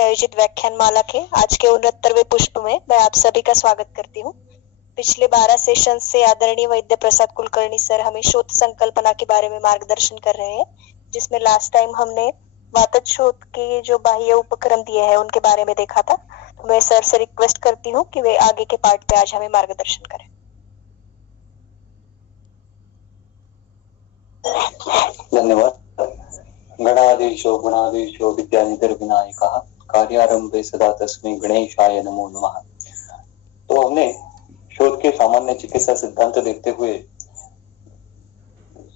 आयोजित व्याख्यान माला के आज के 69वें पुष्प में मैं आप सभी का स्वागत करती हूँ। पिछले 12 सेशन से आदरणीय वैद्य प्रसाद कुलकर्णी सर हमें शोध संकल्पना के बारे में मार्गदर्शन कर रहे हैं, जिसमें लास्ट टाइम हमने वातज शोध के जो बाह्य उपक्रम दिए हैं उनके बारे में देखा था। तो मैं सर से रिक्वेस्ट करती हूँ कि वे आगे के पार्ट पे आज हमें मार्गदर्शन करें। धन्यवाद। गणाधीशो गुणाधीशो विद्यानिधिर्विनायकः कार्यारंभे सदा तस्मै गणेशाय नमो नमः। तो हमने शोध के सामान्य चिकित्सा सिद्धांत देखते हुए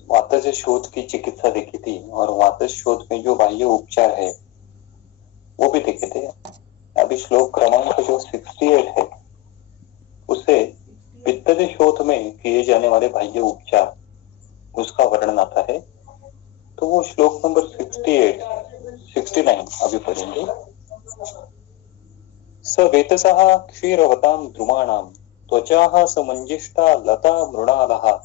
वातज शोध की चिकित्सा देखी थी और वातज शोध में जो बाह्य उपचार है वो भी देखे थे। अभी श्लोक क्रमांक जो 68 है उससे पित्तज शोध में किए जाने वाले बाह्य उपचार उसका वर्णन आता है। तो वो श्लोक नंबर 69 अभी पढ़ेंगे। स वेतसः क्षीरवतां द्रुमाणां त्वचाः समंजिष्टा लता मृणालः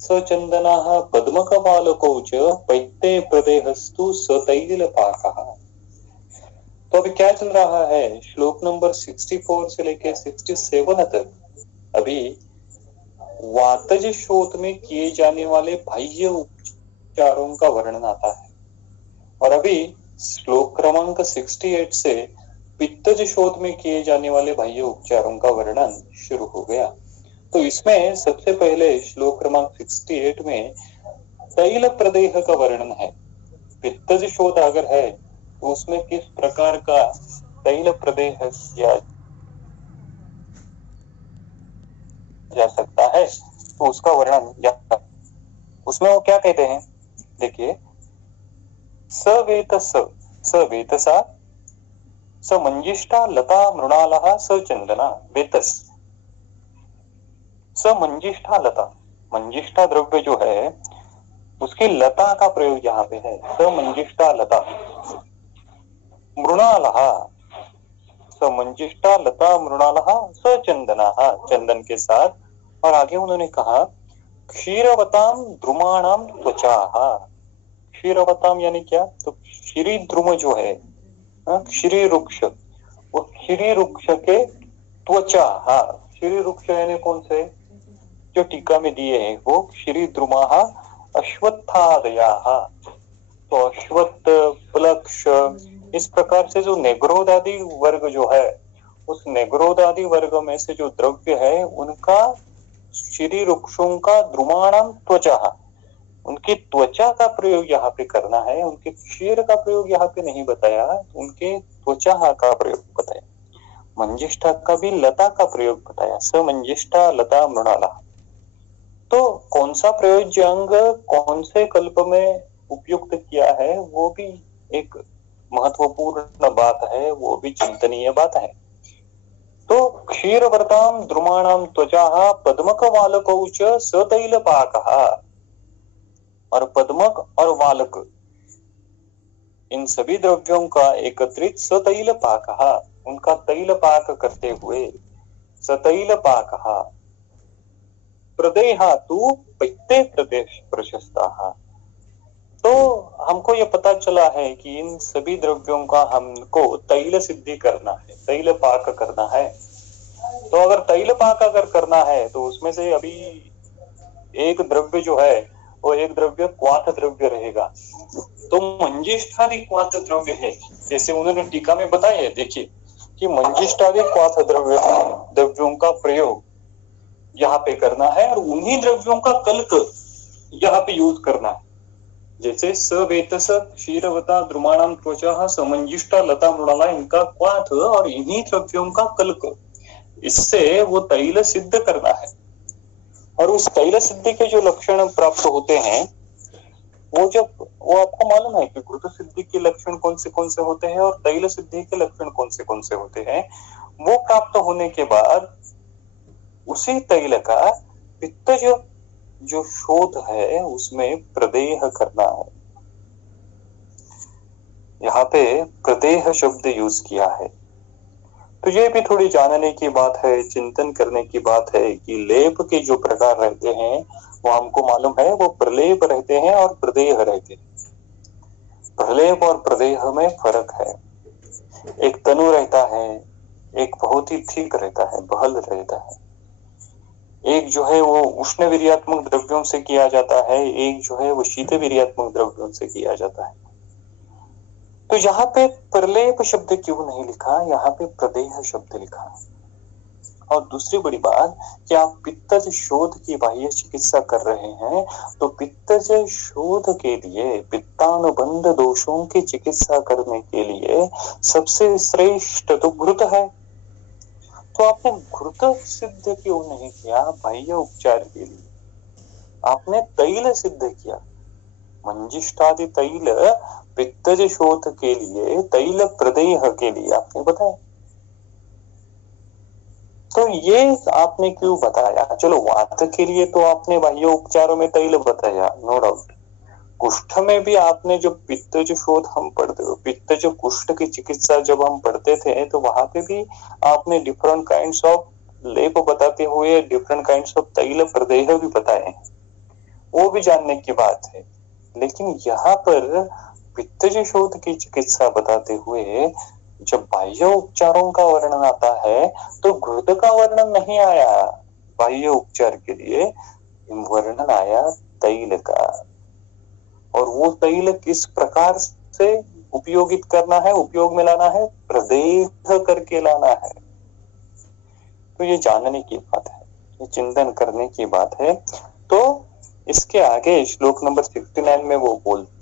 स चन्दनाः पद्मकपालकौ च पैत्ते प्रदेहस्तु स तैलपाकः। तो अभी क्या चल रहा है, श्लोक नंबर 64 से लेके 67 तक अभी वातज शोथ में किए जाने वाले बाह्य उपचारों का वर्णन आता है और अभी श्लोक क्रमांक 68 से पित्तज शोथ में किए जाने वाले बाह्य उपचारों का वर्णन शुरू हो गया। तो इसमें सबसे पहले श्लोक क्रमांक 68 में तैल प्रदेह का वर्णन है। पित्तज शोथ अगर है तो उसमें किस प्रकार का तैल प्रदेह किया जा सकता है, तो उसका वर्णन उसमें वो क्या कहते हैं, देखिए। सवेतसा समंजिष्टा लता मृणालः सचंदना वेतस। समंजिष्टा लता, मंजिष्ठा द्रव्य जो है उसकी लता का प्रयोग यहाँ पे है। समंजिष्टा लता मृणालः, समंजिष्टा लता मृणालः सचंदना, चंदन के साथ। और आगे उन्होंने कहा क्षीरवताम द्रुमाणाम त्वचाः। क्षीरवताम यानी क्या, तो क्षीरी द्रुम जो है, क्षीरी वृक्ष, वो क्षीरी वृक्ष के त्वचा, क्षीरी वृक्ष यानी कौन से जो टीका में दिए हैं वो क्षीरी द्रुमाः अश्वत्थादयाः। तो अश्वत्थ, प्लक्ष, इस प्रकार से जो नेग्रोदादि वर्ग जो है उस नेग्रोदादि वर्ग में से जो द्रव्य है उनका क्षीरी वृक्षों का द्रुमाणाम त्वचा, उनकी त्वचा का प्रयोग यहाँ पे करना है। उनके क्षीर का प्रयोग यहाँ पे नहीं बताया, उनके त्वचा का प्रयोग बताया। मंजिष्ठा का भी लता का प्रयोग बताया, समंजिष्ठा लता मृणाला। तो कौन सा प्रयोज्य अंग कौन से कल्प में उपयुक्त किया है वो भी एक महत्वपूर्ण बात है, वो भी चिंतनीय बात है। तो क्षीरवर्ताम द्रुमाणाम त्वचा पद्मक वालकौ च सतैलपाकः। और पद्मक और वालक इन सभी द्रव्यों का एकत्रित सतैल पाकः, उनका तैल पाक करते हुए सतैल पाकः प्रदेहातु पैत्ते प्रदेश प्रशस्ताः। तो हमको ये पता चला है कि इन सभी द्रव्यों का हमको तैल सिद्धि करना है, तैल पाक करना है। तो अगर तैल पाक अगर करना है तो उसमें से अभी एक द्रव्य जो है वो एक द्रव्य क्वाथ द्रव्य रहेगा। तो मंजिष्ठादि क्वाथ द्रव्य है, जैसे उन्होंने टीका में बताया है। देखिए कि मंजिष्ठादि क्वाथ द्रव्यों का प्रयोग यहाँ पे करना है और उन्हीं द्रव्यों का कल्क यहाँ पे यूज करना है। जैसे सवेतस क्षीरवता द्रुमाणाम त्वचा समंजिष्ठा लता मृणाला, इनका क्वाथ और इन्हीं द्रव्यों का कल्क, इससे वो तैल सिद्ध करना है। और उस तैल सिद्धि के जो लक्षण प्राप्त होते हैं वो आपको मालूम है कि घृत सिद्धि के लक्षण कौन से होते हैं और तैल सिद्धि के लक्षण कौन से होते हैं। वो प्राप्त होने के बाद उसी तैल का पित्तज जो शोध है उसमें प्रदेह करना है। यहाँ पे प्रदेह शब्द यूज किया है। तो ये भी थोड़ी जानने की बात है, चिंतन करने की बात है कि लेप के जो प्रकार रहते हैं वो हमको मालूम है, वो प्रलेप रहते हैं और प्रदेह रहते हैं। प्रलेप और प्रदेह में फर्क है। एक बहुत ही ठीक रहता है, बहल रहता है। एक जो है वो उष्ण वीर्यात्मक द्रव्यों से किया जाता है, एक जो है वो शीत वीर्यात्मक द्रव्यों से किया जाता है। तो यहाँ पे प्रलेप शब्द क्यों नहीं लिखा, यहाँ पे प्रदेह शब्द लिखा। और दूसरी बड़ी बात कि आप पित्तज शोध की बाह्य चिकित्सा कर रहे हैं, तो पित्तज शोध के लिए, पित्तानुबंध दोषों की चिकित्सा करने के लिए सबसे श्रेष्ठ तो घृत है। तो आपने घृत सिद्ध क्यों नहीं किया बाह्य उपचार के लिए? आपने तैल सिद्ध किया, मंजिष्ठादि तैल पित्तज शोध के लिए, तैल प्रदेह के लिए आपने बताया। तो ये आपने क्यों बताया? चलो वात के लिए तो आपने बाह्य उपचारों में तैल बताया, नो डाउट। कुष्ठ में भी आपने जो पित्तज शोध हम पढ़ते, पित्तज कुष्ठ की चिकित्सा जब हम पढ़ते थे, तो वहां पे भी आपने डिफरेंट काइंड्स ऑफ लेप बताते हुए डिफरेंट काइंड्स ऑफ तैल प्रदेह भी बताए हैं, वो भी जानने की बात है। लेकिन यहाँ पर पित्तज शोध की चिकित्सा बताते हुए जब बाह्य उपचारों का वर्णन आता है, तो घृत का वर्णन नहीं आया बाह्य उपचार के लिए, वर्णन आया तैल का। और वो तैल किस प्रकार से उपयोगित करना है, उपयोग में लाना है, प्रदेह करके लाना है। तो ये जानने की बात है, ये चिंतन करने की बात है। तो इसके आगे श्लोक नंबर 69 में वो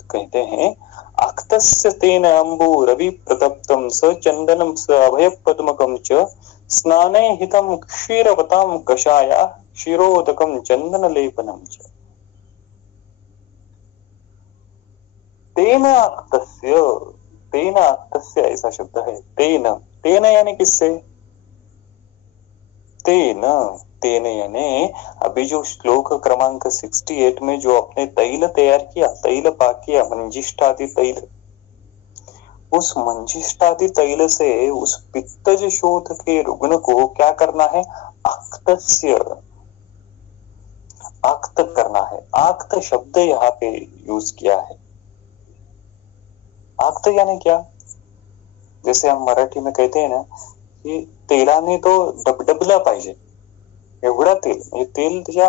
कहते हैं, आक्तस्य तेन अंबु रवि प्रतप्तम स चंदनम स अभय पद्मकम च स्नाने हितम क्षीरवताम कषाया क्षीरोदकम चंदन लेपनम च। तेन आक्तस्य, तेन आक्तस्य ऐसा शब्द है। तेन, तेन यानी किससे? तेन, तेन यानी अभी जो श्लोक क्रमांक 68 में जो अपने तैल तैयार किया, तैल पाक किया, मंजिष्ठादि तैल, उस मंजिष्ठादि तैल से उस पित्तज शोथ के रुग्ण को क्या करना है? आक्तस्य, आक्त करना है। आक्त शब्द यहाँ पे यूज किया है। आक्त यानी क्या? जैसे हम मराठी में कहते हैं ना की तेलाने तो डबडबला पाहिजे, एवढा तेल, म्हणजे तेल त्याच्या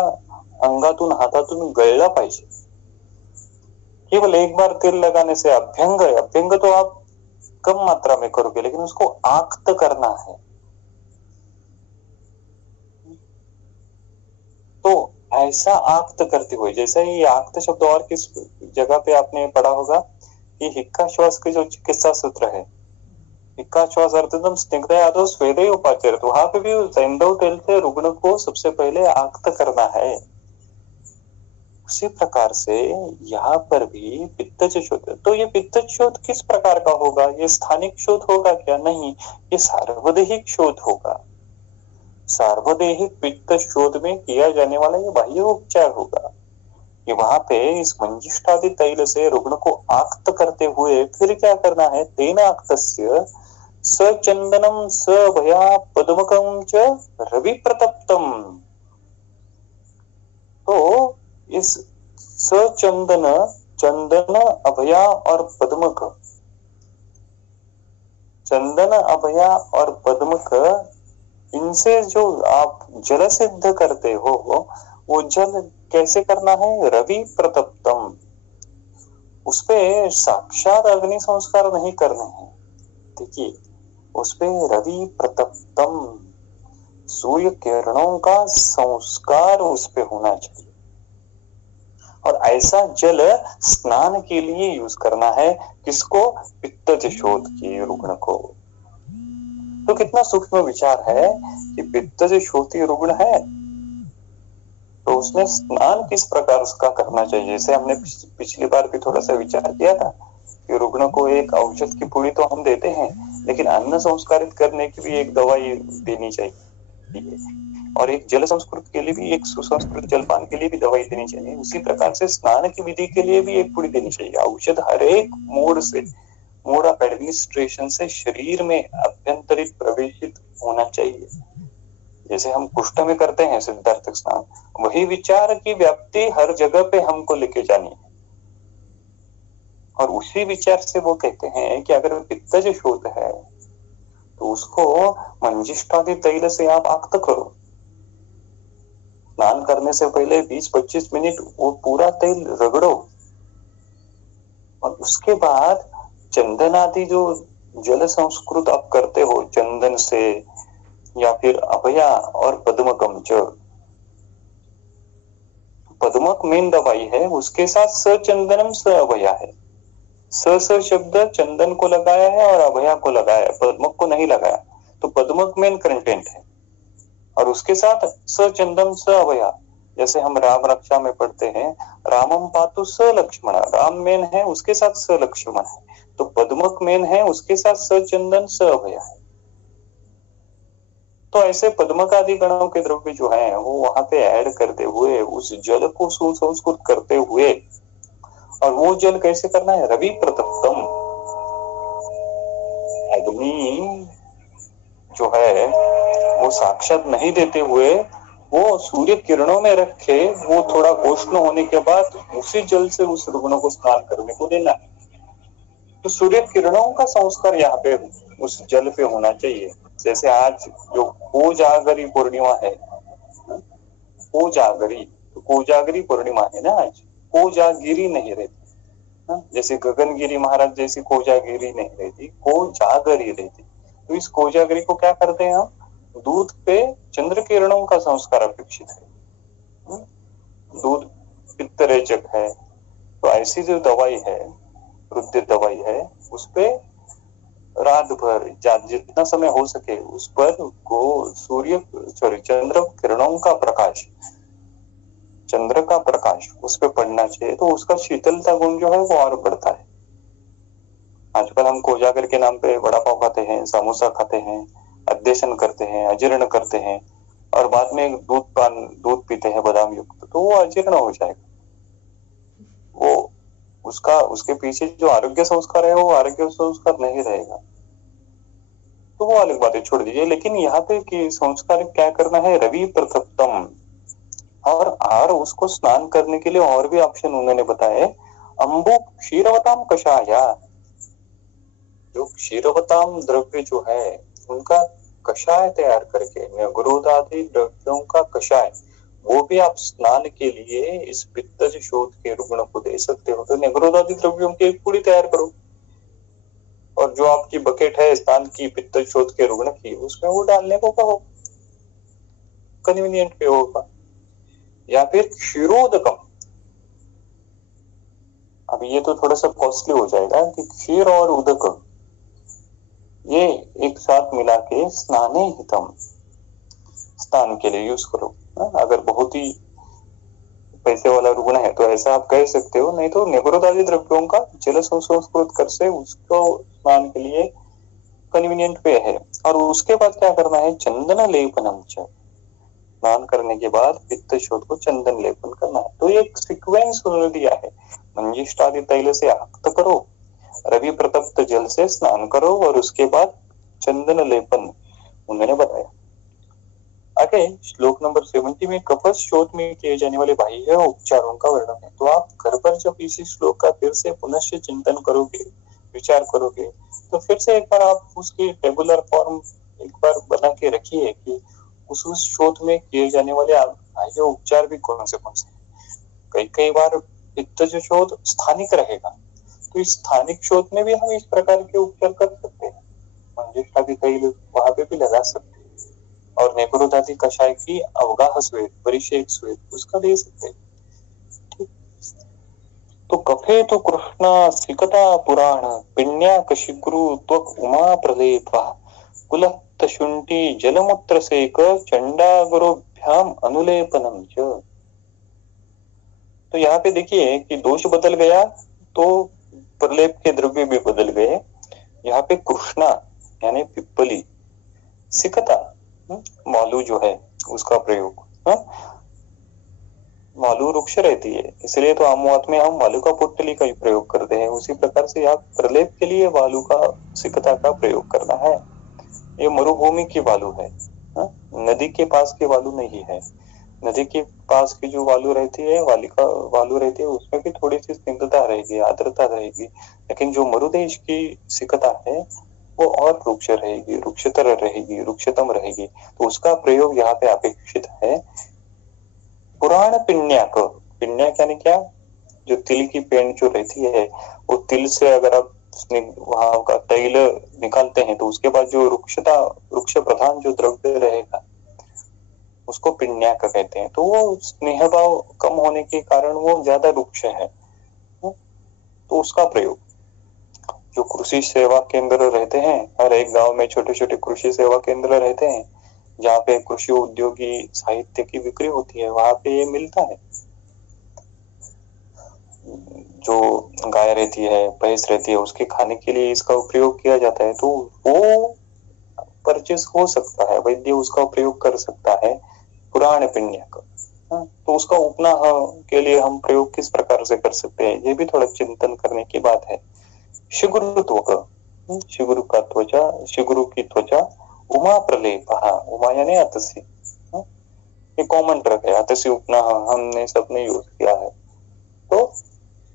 अंगातून हातातून गळला पाहिजे। केवल एक बार तेल लगाने से अभ्यंग है, अभ्यंग तो आप कम मात्रा में करोगे, लेकिन उसको आक्त करना है। तो ऐसा आक्त करते हुए, जैसे ही आक्त शब्द और किस जगह पे आपने पढ़ा होगा कि हिक्का श्वास के जो चिकित्सा सूत्र है, हिक्का श्वास अर्थम स्निग्धयादो स्वेदे उपाचरित, वहां पे भी सैंधव तेल से रुग्ण को सबसे पहले आक्त करना है। उसी प्रकार से यहाँ पर भी पित्तज शोध, तो ये पित्तज शोध किस प्रकार का होगा? ये स्थानिक शोध होगा क्या? नहीं, ये सार्वदेहिक शोध होगा। सार्वदेहिक पित्त शोध में किया जाने वाला ये बाह्य उपचार होगा। ये वहां पे इस मंजिष्ठादि तैल से रुग्ण को आक्त करते हुए फिर क्या करना है? तेन आक्तस्य सचंदनम सभया पद्मकं च रवि प्रतप्तम। तो इस सचंदन, चंदन, अभया और पद्मक, चंदन, अभया और पद्मक, इनसे जो आप जल सिद्ध करते हो, वो जल कैसे करना है? रवि प्रतप्तम। उसपे साक्षात अग्नि संस्कार नहीं करने हैं। देखिए, उसपे रवि प्रतप्तम, सूर्य किरणों का संस्कार उसपे होना चाहिए। और ऐसा जल स्नान के लिए यूज करना है। किसको? पित्तज शोथ के रुग्ण को। तो कितना सूक्ष्म विचार है कि पित्तज शोथी रुग्ण है तो उसमें स्नान किस प्रकार उसका करना चाहिए। जैसे हमने पिछली बार भी थोड़ा सा विचार किया था कि रुग्ण को एक औषध की पुड़ी तो हम देते हैं, लेकिन अन्न संस्कारित करने की भी एक दवाई देनी चाहिए, और एक जल संस्कृत के लिए भी, एक सुसंस्कृत जलपान के लिए भी दवाई देनी चाहिए। उसी प्रकार से स्नान की विधि के लिए भी एक पुड़ी देनी चाहिए। औषध हर एक मोड से, मोड ऑफ एडमिनिस्ट्रेशन से शरीर में अभ्यंतरित प्रवेशित होना चाहिए। जैसे हम कुष्ठ में करते हैं सिद्धार्थ स्नान, वही विचार की व्याप्ति हर जगह पे हमको लेके जानी है। और उसी विचार से वो कहते हैं कि अगर पित्तज शोथ है तो उसको मंजिष्ठादि तैल से आप आक्त करो। स्नान करने से पहले 20-25 मिनट वो पूरा तेल रगड़ो और उसके बाद चंदन आदि जो जल संस्कृत आप करते हो चंदन से या फिर अभया और पद्मकम च, पद्मक मेन दवाई है, उसके साथ स चंदनम स अभया है। स शब्द चंदन को लगाया है और अभया को लगाया है, पद्मक को नहीं लगाया, तो पद्मक मेन कंटेंट है और उसके साथ स चंदन स अभया। जैसे हम राम रक्षा में पढ़ते हैं रामम पातु स लक्ष्मण, राम मेन है उसके साथ स लक्ष्मण है, तो पद्मक मेन है उसके साथ स चंदन स अभया है। तो ऐसे पद्मक आदि गणों के द्रव्य जो है वो वहां पे ऐड करते हुए उस जल को सुसंस्कृत करते हुए, और वो जल कैसे करना है, रवि प्रतप्तम, अग्नि जो है वो साक्षात नहीं देते हुए वो सूर्य किरणों में रखे, वो थोड़ा उष्ण होने के बाद उसी जल से उस रुग्ण को स्नान करने को देना है। तो सूर्य किरणों का संस्कार यहाँ पे उस जल पे होना चाहिए। जैसे आज जो कोजागरी पूर्णिमा है, कोजागरी, तो कोजागरी पूर्णिमा है ना आज, कोजागिरी नहीं रहती, जैसे गगनगिरी महाराज जैसी कोजागिरी नहीं रहती, कोजागरी रहती। तो इस कोजागरी को क्या करते हैं हम, दूध पे चंद्र किरणों का संस्कार अपेक्षित है, दूध पित्त रेचक है, तो ऐसी जो दवाई है, वृद्धि दवाई है, उस पे रात भर जितना समय हो सके उस पर को चंद्र किरणों का प्रकाश, चंद्र का प्रकाश उस पे पड़ना चाहिए, तो उसका शीतलता गुण जो है वो और बढ़ता है। आजकल हम कोजागर के नाम पे वड़ा पाव खाते हैं, समोसा खाते हैं, अध्यशन करते हैं, अजीर्ण करते हैं और बाद में दूध पीते हैं बादाम युक्त, तो वो अजीर्ण हो जाएगा। वो उसके पीछे जो आरोग्य संस्कार है वो आरोग्य संस्कार नहीं रहेगा, तो वो अलग बातें छोड़ दीजिए। लेकिन यहाँ पे कि संस्कार क्या करना है, रवि प्रतप्तम, और उसको स्नान करने के लिए और भी ऑप्शन उन्होंने बताए, अंबु क्षीरवताम कषाया, जो क्षीरवताम द्रव्य जो है उनका कषाय तैयार करके, न्यग्रोदादि द्रव्यों का कषाय, वो भी आप स्नान के लिए इस पित्तज शोथ के रुग्ण को दे सकते हो। तो न्यग्रोदादि द्रव्यों की एक पूरी तैयार करो और जो आपकी बकेट है स्नान की पित्तज शोथ के रुग्ण की, उसमें वो डालने को कहो, कन्वीनियंट पे होगा। या फिर क्षीरोदकम, अब ये तो थोड़ा सा कॉस्टली हो जाएगा कि क्षीर और उदक ये एक साथ मिला के स्नाने हितम, स्नान के लिए यूज करो। अगर बहुत ही पैसे वाला रुग्ण है तो ऐसा आप कह सकते हो, नहीं तो न्यग्रोदादि द्रव्यों का जल संस्कृत कर से उसको स्नान के लिए कन्वीनियंट पे है। और उसके बाद क्या करना है, चंदन लेपनम च, स्नान करने के बाद पित्त शोथ को चंदन लेपन करना है। तो एक सीक्वेंस उन्होंने दिया है, मंजिष्ठादि तैल से आक्त करो, रवि प्रतप्त जल से स्नान करो और उसके बाद चंदन लेपन उन्होंने बताया। आगे श्लोक नंबर 70 में कफश शोथ में किए जाने वाले बाह्य उपचारों का वर्णन है। तो आप घर पर जब इसी श्लोक का फिर से पुनः चिंतन करोगे, विचार करोगे, तो फिर से एक बार आप उसकी टेबुलर फॉर्म एक बार बना के रखिए कि उस शोध में किए जाने वाले बाह्य उपचार भी कौन से कई बार पित्तज शोध स्थानिक रहेगा, तो इस स्थानिक शोध में भी हम इस प्रकार के उपचार कर सकते हैं, मंजिष्ठादि तैल वहां पे भी लगा सकते हैं, और न्यग्रोदादि कषाय की अवगाह स्वेद, परिषेक स्वेद उसका दे सकते हैं। ठीक, तो कफे तो कृष्णा सिकता पुराण पिण्या कशिग्रु त्वक उमा प्रलेपा कुलत्त शुंठी जलमूत्र सेक चंडागुरोभ्याम अनुलेपनम च। तो यहाँ पे देखिए कि दोष बदल गया तो प्रलेप के द्रव्य भी बदल गए। यहाँ पे कृष्णा यानी पिप्पली, सिकता मालू जो है उसका प्रयोग, मालू वृक्ष रहती है इसलिए तो आमवात में हम वालू का पुट्टली का ही प्रयोग करते हैं। उसी प्रकार से यहाँ प्रलेप के लिए वालू का, सिकता का प्रयोग करना है। ये मरुभूमि की वालू है, नदी के पास की वालू नहीं है। नदी के पास की जो वालू रहती है, वालू रहती है, उसमें भी थोड़ी सी स्निग्धता रहेगी, आर्द्रता रहेगी, लेकिन जो मरुदेश की सिकता है वो और रुक्ष रहेगी, रुक्षतर रहेगी, रुक्षतम रहेगी। तो उसका प्रयोग यहाँ पे अपेक्षित है। पुराण पिण्याक, पिण्याक यानी क्या, जो तिल की पेंट जो रहती है, वो तिल से अगर आप वहां का तैल निकालते हैं तो उसके बाद जो रुक्ष प्रधान जो द्रव्य रहेगा उसको पिण्याक कहते हैं। तो वो स्नेह भाव कम होने के कारण वो ज्यादा रुक्ष है। तो उसका प्रयोग, जो कृषि सेवा केंद्र रहते हैं, हर एक गांव में छोटे छोटे कृषि सेवा केंद्र रहते हैं जहाँ पे कृषि उद्योगी साहित्य की बिक्री होती है, वहां पे ये मिलता है। जो गाय रहती है, भैंस रहती है, उसके खाने के लिए इसका उपयोग किया जाता है। तो वो परचेस हो सकता है, वैद्य उसका प्रयोग कर सकता है, पुराण पिण्याक। तो उसका उपनाह के लिए हम प्रयोग किस प्रकार से कर सकते हैं, ये भी थोड़ा चिंतन करने की बात है। शिगुरुत्वक, शिगुरु का त्वचा, शिगुरु की त्वचा, उमा प्रलेप, उमा यानी अतसी, ये कॉमन ड्रग है। अतसी उपनाह हमने सबने यूज किया है। तो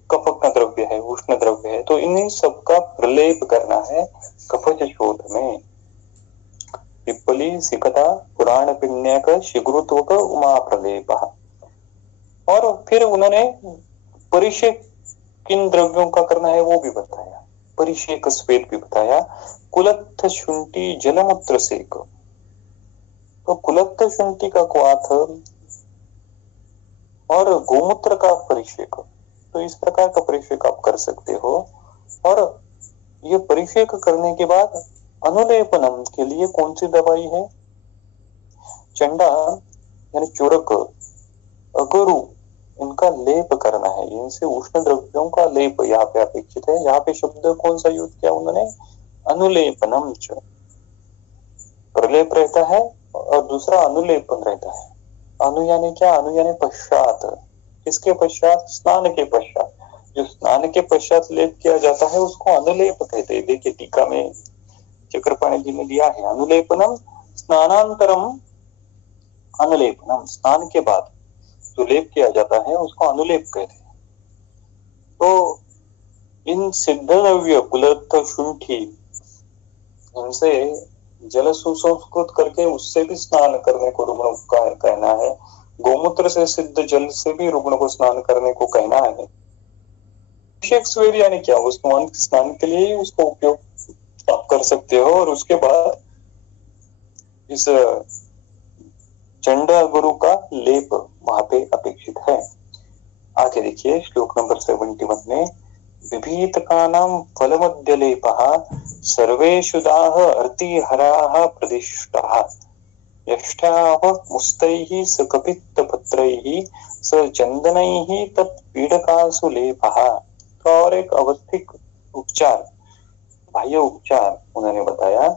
कफक का द्रव्य है, उष्ण द्रव्य है, तो इन्हीं सबका प्रलेप करना है कफज शोध में। पिप्पली सिकता पुराण पिण्याक शिगुरुत्वक उमा प्रलेप। और फिर उन्होंने परिषेक किन द्रव्यों का करना है वो भी बताया, परिषेक स्वेद भी बताया। कुलत्थ शुंठी जलमूत्र सेक, तो कुलत्थ शुंठी का क्वाथ और गोमूत्र का परिषेक, तो इस प्रकार का परिषेक आप कर सकते हो। और ये परिषेक करने के बाद अनुलेपनम के लिए कौन सी दवाई है, चंडा यानी चूरक, अगरु, इनका लेप करना है। इनसे उष्ण द्रव्यों का लेप यहाँ पे अपेक्षित है। यहाँ पे शब्द कौन सा यूज किया उन्होंने, अनुलेपनम। प्रलेप रहता है और दूसरा अनुलेपन रहता है। अनु यानी क्या, अनु यानी पश्चात, किसके पश्चात, स्नान के पश्चात। जो स्नान के पश्चात लेप किया जाता है उसको अनुलेप कहते हैं। देखिए टीका में चक्रपाणी जी ने दिया है, अनुलेपनम स्नानांतरम अनुलेपनम, स्नान के बाद जो लेप किया जाता है उसको अनुलेप कहते हैं। तो इन सिद्ध द्रव्य कुलत्थ शुंठी, इनसे जल सुसंस्कृत करके उससे भी स्नान करने को रुग्ण का कहना है। गोमूत्र से सिद्ध जल से भी रुग्ण को स्नान करने को कहना है। अभिषेक स्वेद यानी क्या, उस स्नान के लिए उसको उपयोग आप कर सकते हो। और उसके बाद इस चंडा गुरु का लेप वहां पे अपेक्षित है। आगे देखिए श्लोक नंबर 71 में, विभीतकानां फलमध्यलेपः सर्वेषु दाह अर्तिहराः प्रदिष्टाः यष्टाः मुस्तैः सकपित्तपत्रैः स चन्दनैः तत्पीडकासु लेपः। तो और एक अवस्थिक उपचार, बाह्य उपचार उन्होंने बताया।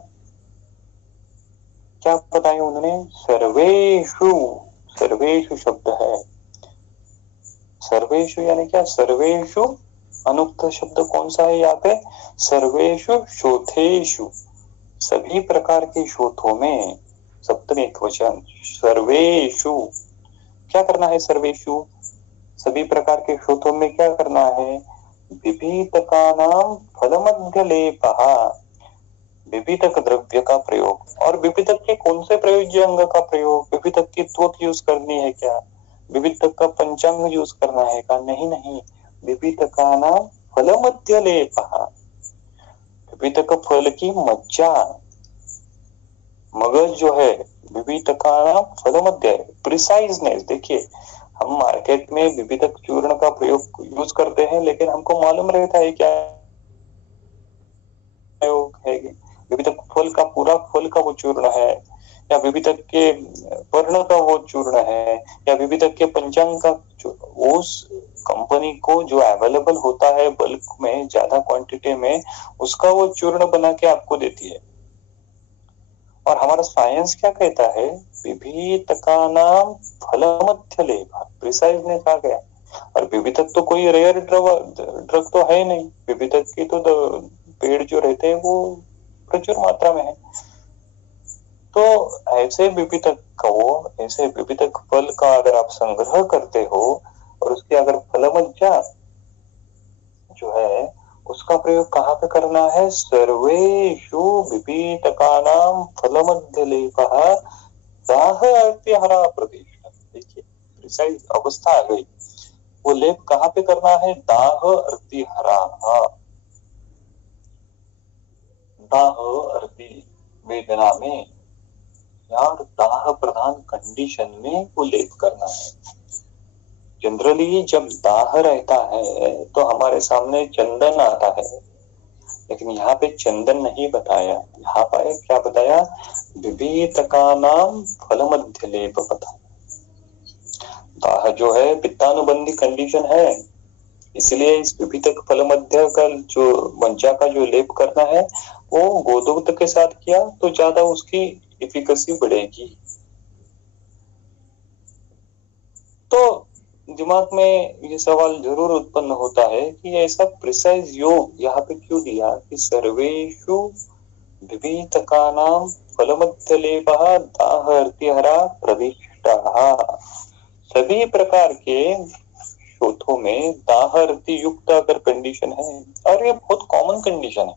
क्या बताया उन्होंने, सर्वेषु, सर्वेषु शब्द है, सर्वेषु यानी क्या, सर्वेषु अनुक्त शब्द कौन सा है यहाँ पे, सर्वेषु शोथेषु, सभी प्रकार के शोथों में, सप्तमी वचन सर्वेषु। क्या करना है सर्वेषु, सभी प्रकार के शोथों में क्या करना है, विभीतकानां फलमध्यलेपः, विभीतक द्रव्य का प्रयोग। और विभीतक के कौन से प्रयोज्य अंग का प्रयोग, विभीतक की त्वक यूज करनी है क्या, विभीतक का पंचांग यूज करना है क्या, नहीं नहीं, विभीतकानां फलमध्यलेपः, विभीतक फल की मज्जा, मगज जो है, विभीतकानां फलमध्य, प्रिसाइजनेस। देखिए हम मार्केट में विभीतक चूर्ण का प्रयोग यूज करते हैं, लेकिन हमको मालूम रहता है क्या प्रयोग है, विभीतक फल का पूरा फल का वो चूर्ण है, या विभीतक के पर्ण का वो चूर्ण है, या विभीतक के पंचांग का, उस कंपनी को जो अवेलेबल होता है बल्क में, ज्यादा क्वांटिटी में, उसका वो चूर्ण बना के आपको देती है। और हमारा साइंस क्या कहता है, विभीतकानां फलमध्यलेपः, प्रिसाइजनेस आ गया। और विभीतक तो कोई रेयर ड्रग तो है नहीं, विभीतक की तो पेड़ जो रहते हैं वो प्रचुर मात्रा में है। तो ऐसे विभीतक को, ऐसे विभीतक फल का अगर आप संग्रह करते हो और उसकी अगर फलमज्जा जो है उसका प्रयोग कहाँ पे करना है? सर्वेषु विपीतकानां फलमध्यलेपः दाह अर्त्यहरा प्रदेश। देखिए प्रिसाइज अवस्था आ गई। वो लेप कहाँ पे करना है? दाह अर्तिहरा, दाह अर्ति वेदना में और दाह प्रधान कंडीशन में वो लेप करना है। जनरली जब दाह रहता है तो हमारे सामने चंदन आता है, लेकिन यहाँ पे चंदन नहीं बताया, यहाँ पे क्या बताया? विभीतकानां फलमध्यलेप बताया। दाह जो है पित्तानुबंधी कंडीशन है, इसलिए इस विभीतक फलमध्य का जो मंचा का जो लेप करना है वो गोदूग्ध के साथ किया तो ज्यादा उसकी एफिकेसी बढ़ेगी। तो दिमाग में ये सवाल जरूर उत्पन्न होता है कि ऐसा प्रिसाइज योग यहाँ पे क्यों दिया कि सर्वेषु विभीतकानां फलमध्यलेपः दाह अर्तिहरा प्रदिष्टाः। सभी प्रकार के शोथों में दाह अर्ति युक्त अगर कंडीशन है, और ये बहुत कॉमन कंडीशन है,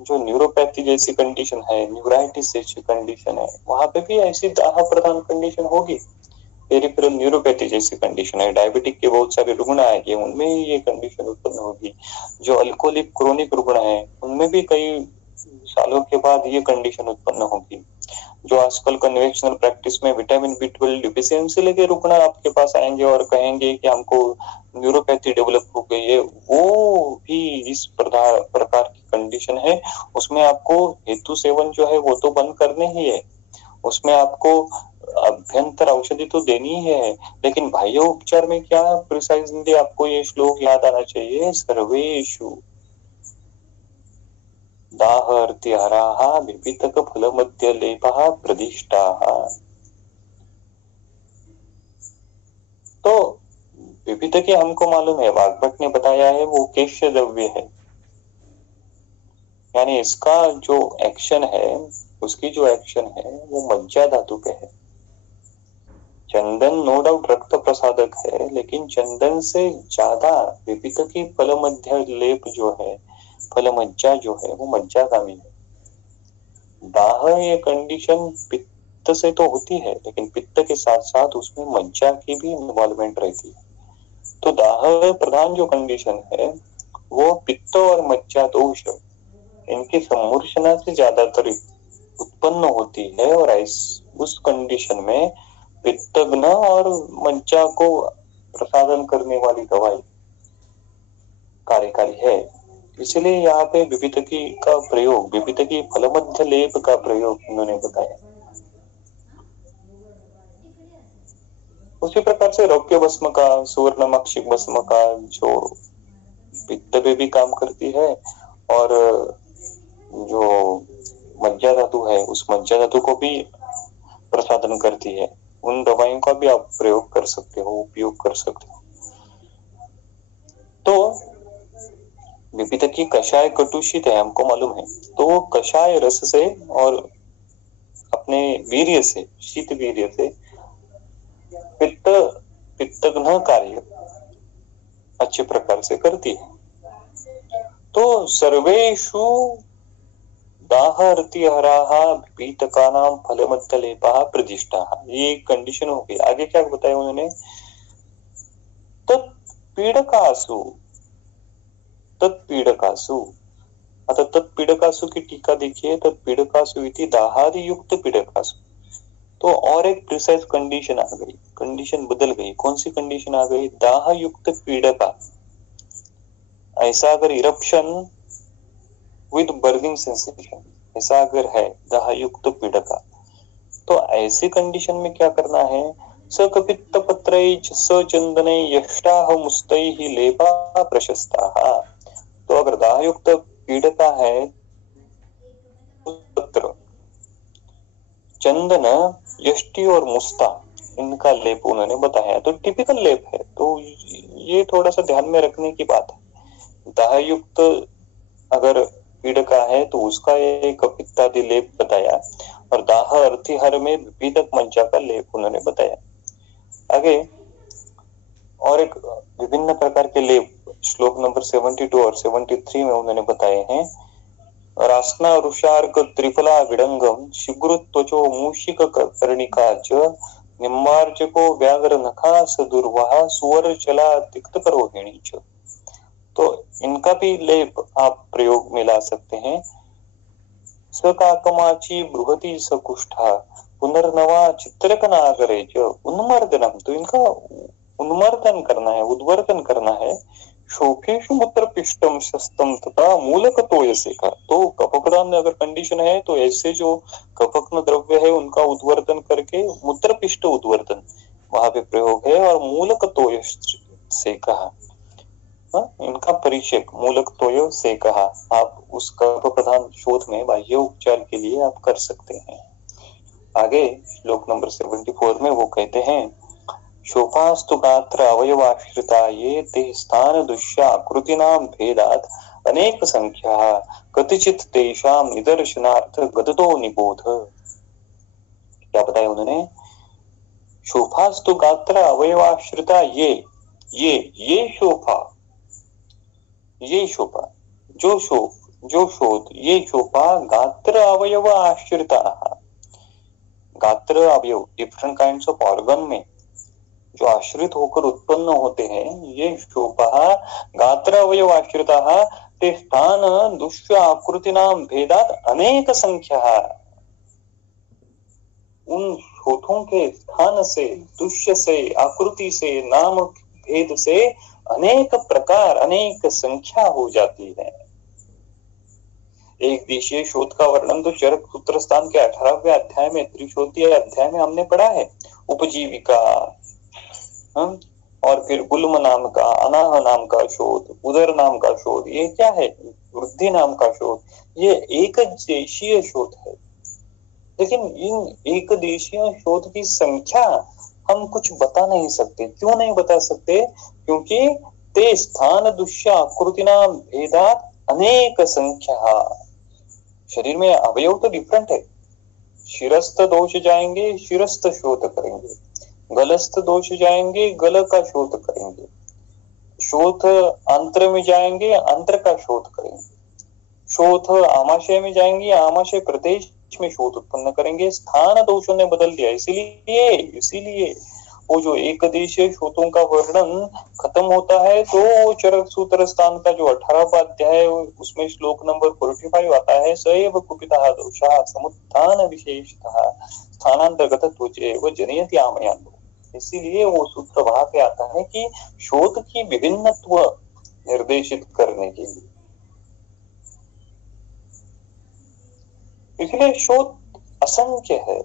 जो न्यूरोपैथी जैसी कंडीशन है, न्यूराइटिस जैसी कंडीशन है, वहां पे भी ऐसी दाह प्रधान कंडीशन होगी। पेरिफेरल न्यूरोपैथी जैसी कंडीशन है, डायबिटिक के बहुत सारे रुग्ण आएंगे, उनमें ये कंडीशन उत्पन्न होगी। जो अल्कोहलिक क्रोनिक रुग्ण है उनमें भी कई सालों के बाद ये कंडीशन उत्पन्न होगी। जो आजकल कन्वेंशनल प्रैक्टिस में विटामिन B12 डिफिशियंसी लेके रुग्ण आपके पास आएंगे और कहेंगे कि हमको न्यूरोपैथी डेवलप हो गई है, वो भी इस प्रकार की कंडीशन है। उसमें आपको हेतु सेवन जो है वो तो बंद करने ही है, उसमें आपको अभ्यंतर औषधि तो देनी ही है, लेकिन बाह्य उपचार में क्या प्रिसाइजली आपको ये श्लोक याद आना चाहिए, सर्वेषु दाह अर्तिहराः विपीतक फलमध्यलेपः प्रदिष्टाः। तो विपीतक हमको मालूम है, वाग्भट ने बताया है, वो केश्य द्रव्य है, यानी इसका जो एक्शन है, उसकी जो एक्शन है वो मज्जा धातु पे है। चंदन नो डाउट रक्त प्रसादक है, लेकिन चंदन से ज्यादा विपीतकी फलमध्य लेप जो है, फलमज्जा जो है वो मज्जागामी है। दाह ये कंडीशन पित्त से तो होती है, लेकिन पित्त के साथ साथ उसमें मज्जा की भी इन्वॉल्वमेंट रहती है। तो दाह प्रधान जो कंडीशन है वो पित्त और मज्जा दोष इनकी सम्मूर्छना से ज्यादातर उत्पन्न होती है, और उस कंडीशन में पित्तग्न और मज्जा को प्रसादन करने वाली दवाई कार्यकारी है। इसलिए यहाँ पे विपीतकी का प्रयोग, विपीतकी फलमध्य लेप का प्रयोग उन्होंने बताया। उसी प्रकार से रौप्य भस्म का, सुवर्ण मक्षिक भस्म का जो पित्त पे भी काम करती है, और जो मज्जा धातु है उस मज्जा धातु को भी प्रसादन करती है। उन दवाइयों का भी आप प्रयोग कर सकते हो, उपयोग कर सकते हो। तो विपीतकी कषाय कटुषित है, हमको मालूम है, तो वो कषाय रस से और अपने वीर्य से, शीत वीर्य से पित्तग्न कार्य अच्छे प्रकार से करती है। तो सर्वेषु दाह अर्तिहराः विपीतकानां फलमध्यलेपः प्रदिष्टाः, ये कंडीशन हो गई। आगे क्या बताया उन्होंने? तत्पीडकासु, तत्पीडकासु, अतः तत्पीडकासु की टीका देखिए, तत्पीडकासु इति दाहादि युक्त पीडकासु। तो और एक प्रिसाइज कंडीशन आ गई, कंडीशन बदल गई। कौन सी कंडीशन आ गई? दाह युक्त पीड़का। ऐसा अगर इरप्शन विद बर्निंग सेंसेशन, ऐसा अगर है दाह युक्त पीड़का, तो ऐसी कंडीशन में क्या करना है? सकपित्त पत्रैः सचंदनैः यष्टाः मुस्तैः लेपा प्रशस्ताः। तो अगर दाह युक्त पीड़का है, पत्र, चंदन, यष्टि और मुस्ता, इनका लेप उन्होंने बताया। तो टिपिकल लेप है, तो ये थोड़ा सा ध्यान में रखने की बात है। दाह युक्त अगर पीड़का है तो उसका एक पित्तादि लेप बताया, और दाह अर्थिहर में विपीतक मज्जा का लेप उन्होंने बताया। आगे और एक विभिन्न प्रकार के लेप श्लोक नंबर 72 और 73 में उन्होंने बताए हैं। रास्ना रुषार्क त्रिफला विडंगम शिग्रुत्वचो मूषिक कर्णिका च निम्बार्जको व्याघ्र नखा सदुर्वाह सुवर चला तिक्त करोहिणी च। तो इनका भी लेप आप प्रयोग में ला सकते हैं। सकाकमाची बृहति सकुष्ठा पुनर्नवा चित्रक नागरे च उन्मर्दनम। तो इनका उन्मर्दन करना है, उद्वर्तन करना है। शोकेशु मूत्र पिष्टम शस्तम तथा मूलक तोयसे का। तो कफप्रधान में अगर कंडीशन है तो ऐसे जो कफग्न द्रव्य है उनका उद्वर्तन करके मूत्र पिष्ट उद्वर्तन वहां पे प्रयोग है। और मूलक तोय से कहा, इनका परिचय मूलक तोय से कहा आप उस कफ प्रधान शोध में बाह्य उपचार के लिए आप कर सकते हैं। आगे श्लोक नंबर 74 में वो कहते हैं शोभास्तु गात्र अवयवाश्रिता ये ते स्थान दुष्या आकृतिनाम भेदात अनेक संख्या कतिचित तेषाम निदर्शनार्थ गदतो निबोध। क्या बताया उन्होंने? शोभास्तु गात्र अवयवाश्रिता ये शोभा, ये शोभा जो शोध ये शोभा गात्र अवयव आश्रिता। गात्र अवयव डिफरेंट काइंड्स ऑफ ऑर्गन में जो आश्रित होकर उत्पन्न होते हैं, ये शोभा गात्र अवयव आश्रिता ते स्थान दुष्य आकृतिनाम भेदात अनेक संख्या। उन शोधों के स्थान से, दुष्य से, आकृति से, नाम भेद से अनेक प्रकार, अनेक संख्या हो जाती है। एक देशीय शोध का वर्णन तो चरक सूत्र स्थान के 18वें अध्याय में, त्रिशोधीय अध्याय में हमने पढ़ा है। उपजीविका और फिर गुल्म नाम का, अनाह नाम का शोध, उदर नाम का शोध, ये क्या है? वृद्धि नाम का शोध। ये एक देशीय शोध है। लेकिन इन एक देशीय शोध की संख्या हम कुछ बता नहीं सकते। क्यों नहीं बता सकते? क्योंकि ते स्थान दुष्य आकृतिना भेदात अनेक संख्या। शरीर में अवयव तो डिफरेंट है। शिरस्थ दोष जाएंगे, शिरस्थ शोध करेंगे। गलस्थ दोष जाएंगे, गल का शोध करेंगे। शोध अंतर में जाएंगे, अंतर का शोध करेंगे। शोध आमाशय में जाएंगे, आमाशय प्रदेश में शोध उत्पन्न करेंगे। स्थान दोषों ने बदल दिया। इसीलिए वो जो एक देशीय शोधों का वर्णन खत्म होता है तो चरक सूत्र स्थान का जो 18वां अध्याय है उसमें श्लोक नंबर 45 आता है। सएव कुपितः दोषः समुत्थान विशेषतः स्थानांतर्गत त्वचैव जनयति आमयान्। इसीलिए वो सूत्र वहां पे आता है कि शोध की विभिन्नत्व निर्देशित करने के लिए। इसलिए शोध असंख्य है।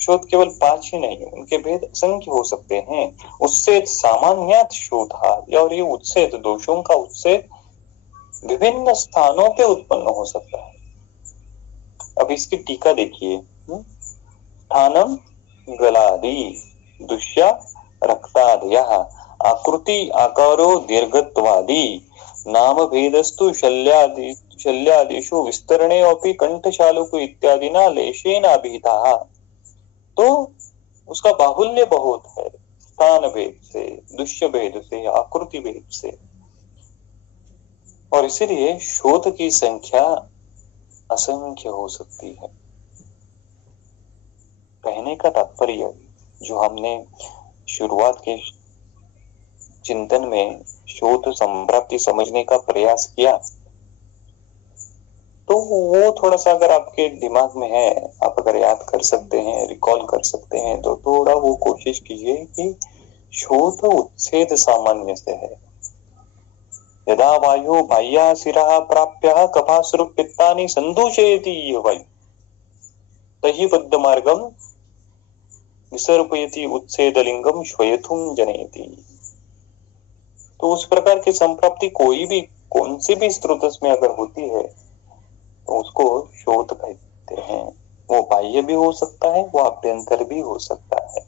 शोध केवल 5 ही नहीं, उनके भेद असंख्य हो सकते हैं। उच्छेद सामान्यत शोधा, और ये उच्छेद दोषों का उच्छेद विभिन्न स्थानों पे उत्पन्न हो सकता है। अब इसकी टीका देखिए। स्थानम गलादि दुष्या रक्तादयः आकृति आकारो दीर्घत्वादि नाम भेदस्तु शल्यादिषु विस्तरणे अपि कंठशालुक इत्यादिना लेशेन अभिहिताः। तो उसका बाहुल्य बहुत है, स्थान भेद से, दुष्य भेद से, आकृति भेद से, और इसीलिए शोध की संख्या असंख्य हो सकती है। कहने का तात्पर्य जो हमने शुरुआत के चिंतन में शोध संप्राप्ति समझने का प्रयास किया, तो वो थोड़ा सा अगर आपके दिमाग में है, आप अगर याद कर सकते हैं, रिकॉल कर सकते हैं, तो थोड़ा वो कोशिश कीजिए कि शोध उच्छेद सामान्य से है। यदा वायु बाह्या शिरः प्राप्य कफासुर पित्तानि संदूषयति ये वायु तहि बद्ध मार्गम विसर्पयति उच्छेदलिंगम श्वयथुम जनयति। तो उस प्रकार की संप्राप्ति कोई भी, कौन सी भी स्रोत में अगर होती है तो उसको शोध कहते हैं। वो बाह्य भी हो सकता है, वो अभ्यंतर भी हो सकता है।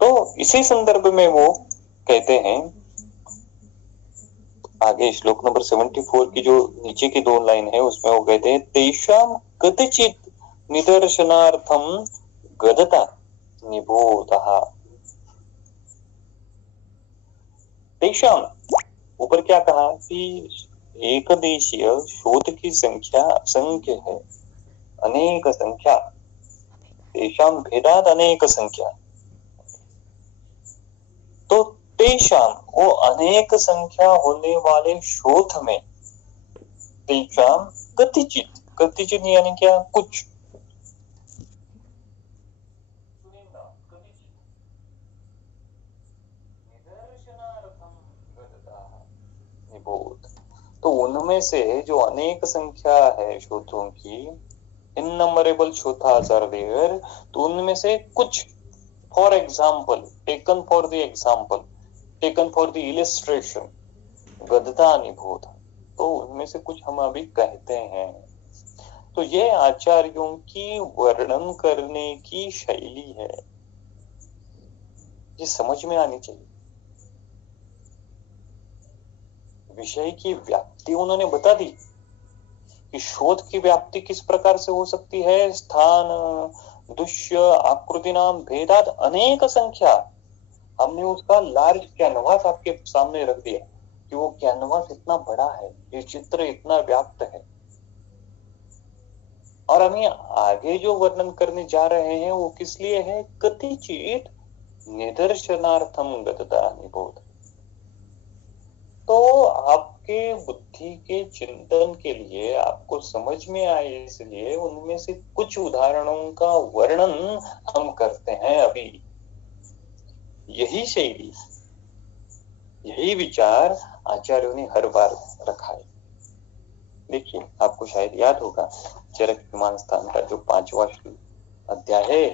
तो इसी संदर्भ में वो कहते हैं आगे श्लोक नंबर 74 की जो नीचे की 2 लाइन है उसमें वो कहते हैं तेषाम कतिचित निदर्शनार्थम गदता निबोधः। तेषाम, ऊपर क्या कहा कि एक देशीय शोध की संख्या असंख्य है, अनेक संख्या, तेषाम भेदात अनेक संख्या। तो तेषाम, वो अनेक संख्या होने वाले शोध में, तेषाम कतिचित, कतिचित यानी क्या, कुछ, तो उनमें से जो अनेक संख्या है शोधों की, इननंबरेबल शोधास आर देयर, तो उनमें से कुछ, for example, taken for the example, taken for the illustration, गदता निबोध, तो उनमें से कुछ हम अभी कहते हैं। तो ये आचार्यों की वर्णन करने की शैली है, ये समझ में आनी चाहिए। विषय की व्याप्ति उन्होंने बता दी कि शोध की व्याप्ति किस प्रकार से हो सकती है, स्थान, दृश्य, आकृति नाम भेदात अनेक संख्या। हमने उसका लार्ज कैनवास आपके सामने रख दिया कि वो कैनवास इतना बड़ा है, ये चित्र इतना व्याप्त है, और हमें आगे जो वर्णन करने जा रहे हैं वो किस लिए है, कतिचित निदर्शनार्थम गतता निबोध। तो आपके बुद्धि के चिंतन के लिए, आपको समझ में आए इसलिए उनमें से कुछ उदाहरणों का वर्णन हम करते हैं अभी। यही शैली, यही विचार आचार्यों ने हर बार रखा है। देखिए, आपको शायद याद होगा चरक विमान स्थान का जो 5वां अध्याय है,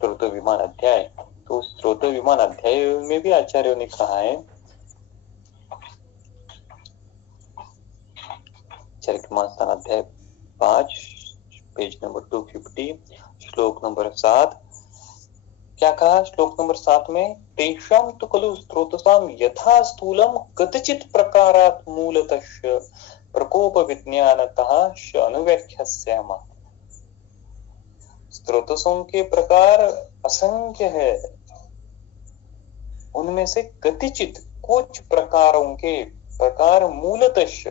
स्रोत विमान अध्याय, तो स्रोत विमान अध्याय में भी आचार्यों ने कहा है, चरक विमान स्थान अध्याय 5, पेज नंबर 250, श्लोक नंबर 7, क्या कहा श्लोक नंबर 7 में, तेषां तु खलु स्रोतसां यथा स्थूलम कतिचित् प्रकारात् मूलतः प्रकोप विज्ञानतः अनुव्याख्यास्यामः। स्रोतसों के प्रकार असंख्य है, उनमें से कतिचित, कुछ प्रकारों के प्रकार, मूलतः,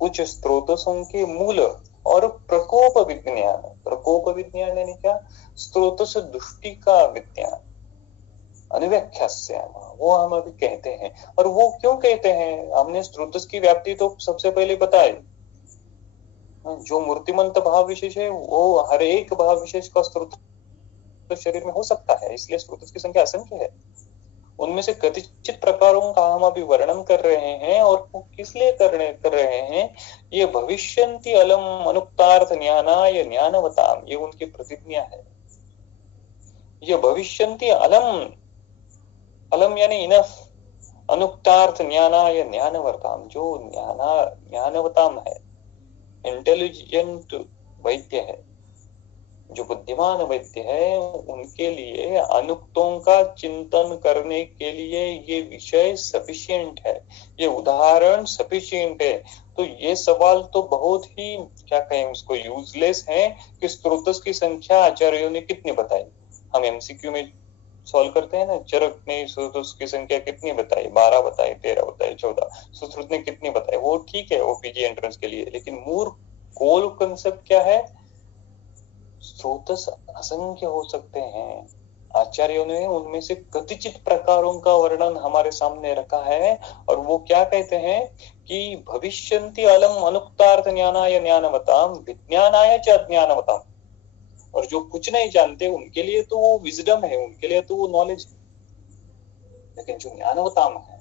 कुछ स्रोतसों के मूल, और प्रकोप विज्ञान, प्रकोप विज्ञान यानी क्या, स्रोत से दृष्टि का विज्ञान, अनुव्याख्यास्यामः, वो हम अभी कहते हैं। और वो क्यों कहते हैं, हमने स्रोत की व्याप्ति तो सबसे पहले बताई, जो मूर्तिमंत भाव विशेष है वो हर एक भाव विशेष का स्रोत शरीर में हो सकता है, इसलिए स्रोत की संख्या असंख्य है। उनमें से कतिचित प्रकारों का हम अभी वर्णन कर रहे हैं, और वो किस लिए कर रहे हैं, ये भविष्यन्ति अलम अनुक्तार्थ ज्ञानाय ज्ञानवताम, ये उनकी प्रतिज्ञा है। ये भविष्यन्ति अलम, अलम यानी इनफ, अनुक्तार्थ ज्ञानाय ज्ञानवताम, जो ज्ञानवताम है, इंटेलिजेंट वैद्य है, जो बुद्धिमान वैद्य है, उनके लिए अनुक्तों का चिंतन करने के लिए ये विषय सफिशिएंट है, ये उदाहरण सफिशिएंट है। तो ये सवाल तो बहुत ही, क्या कहें उसको, यूजलेस है कि स्रोतस की संख्या आचार्यों ने कितनी बताई। हम एमसीक्यू में सॉल्व करते हैं ना, चरक ने स्रोतस की संख्या कितनी बताई, 12 बताई, 13 बताई, 14, सुश्रुत ने कितनी बताई, वो ठीक है ओपीजी एंट्रेंस के लिए, लेकिन मूल गोल कंसेप्ट क्या है, स्रोतस असंख्य हो सकते हैं। आचार्यों ने उनमें से कतिचित प्रकारों का वर्णन हमारे सामने रखा है, और वो क्या कहते हैं कि भविष्यन्ति अलम अनुक्तार्थ ज्ञानाय ज्ञानवताम विज्ञानाय च अज्ञानवताम, और जो कुछ नहीं जानते उनके लिए तो वो विजडम है, उनके लिए तो वो नॉलेज है, लेकिन जो ज्ञानवताम है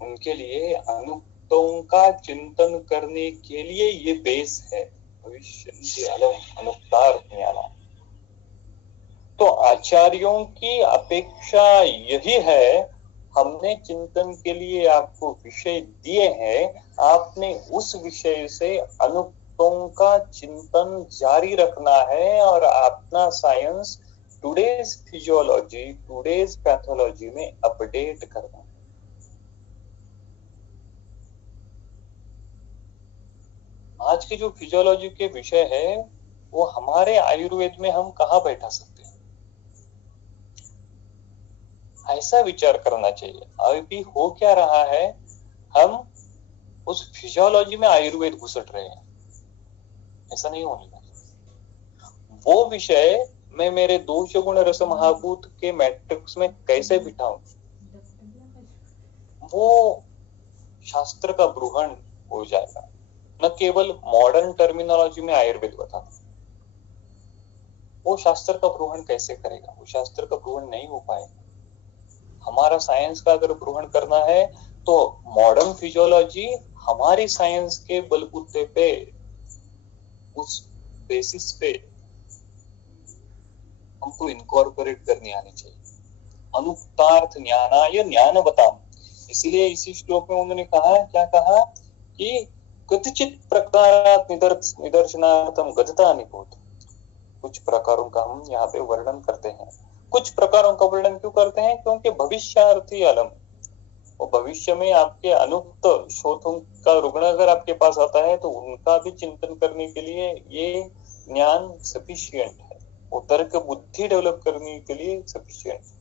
उनके लिए अनुक्तों का चिंतन करने के लिए ये बेस है, भविष्यन्ति अलम अनुक्तार्थ ज्ञानाय। तो आचार्यों की अपेक्षा यही है, हमने चिंतन के लिए आपको विषय दिए हैं, आपने उस विषय से अनुक्तों का चिंतन जारी रखना है, और अपना science today's physiology, today's pathology में अपडेट करना है। आज के जो फिजियोलॉजी के विषय है वो हमारे आयुर्वेद में हम कहाँ बैठा सकते हैं। ऐसा विचार करना चाहिए। अभी हो क्या रहा है, हम उस फिजियोलॉजी में आयुर्वेद घुसट रहे हैं। ऐसा नहीं होने लगा। वो विषय मैं मेरे दोष गुण रस महाभूत के मैट्रिक्स में कैसे बिठाऊं, वो शास्त्र का ब्रूहण हो जाएगा। न केवल मॉडर्न टर्मिनोलॉजी में आयुर्वेद बता, वो शास्त्र का ब्रूहण कैसे करेगा, वो शास्त्र का ब्रूहण नहीं हो पाएगा। हमारा साइंस का अगर ब्रूहण करना है तो मॉडर्न फिजियोलॉजी हमारी साइंस के बलबूते पे, उस बेसिस पे हमको इनकॉर्पोरेट करनी आनी चाहिए। अनुक्तार्थ ज्ञानाय ज्ञानवताम, इसीलिए इसी श्लोक में उन्होंने कहा, क्या कहा कि कतिचित प्रकारात् निदर्शनार्थम गदता निभूत। कुछ प्रकारों का हम यहाँ पे वर्णन करते हैं। कुछ प्रकारों का वर्णन क्यों करते हैं? क्योंकि भविष्यार्थी अलम, वो भविष्य में आपके अनुक्त शोधों का रुग्ण अगर आपके पास आता है तो उनका भी चिंतन करने के लिए ये ज्ञान सफिशिएंट है, वो तर्क बुद्धि डेवलप करने के लिए सफिशिएंट है।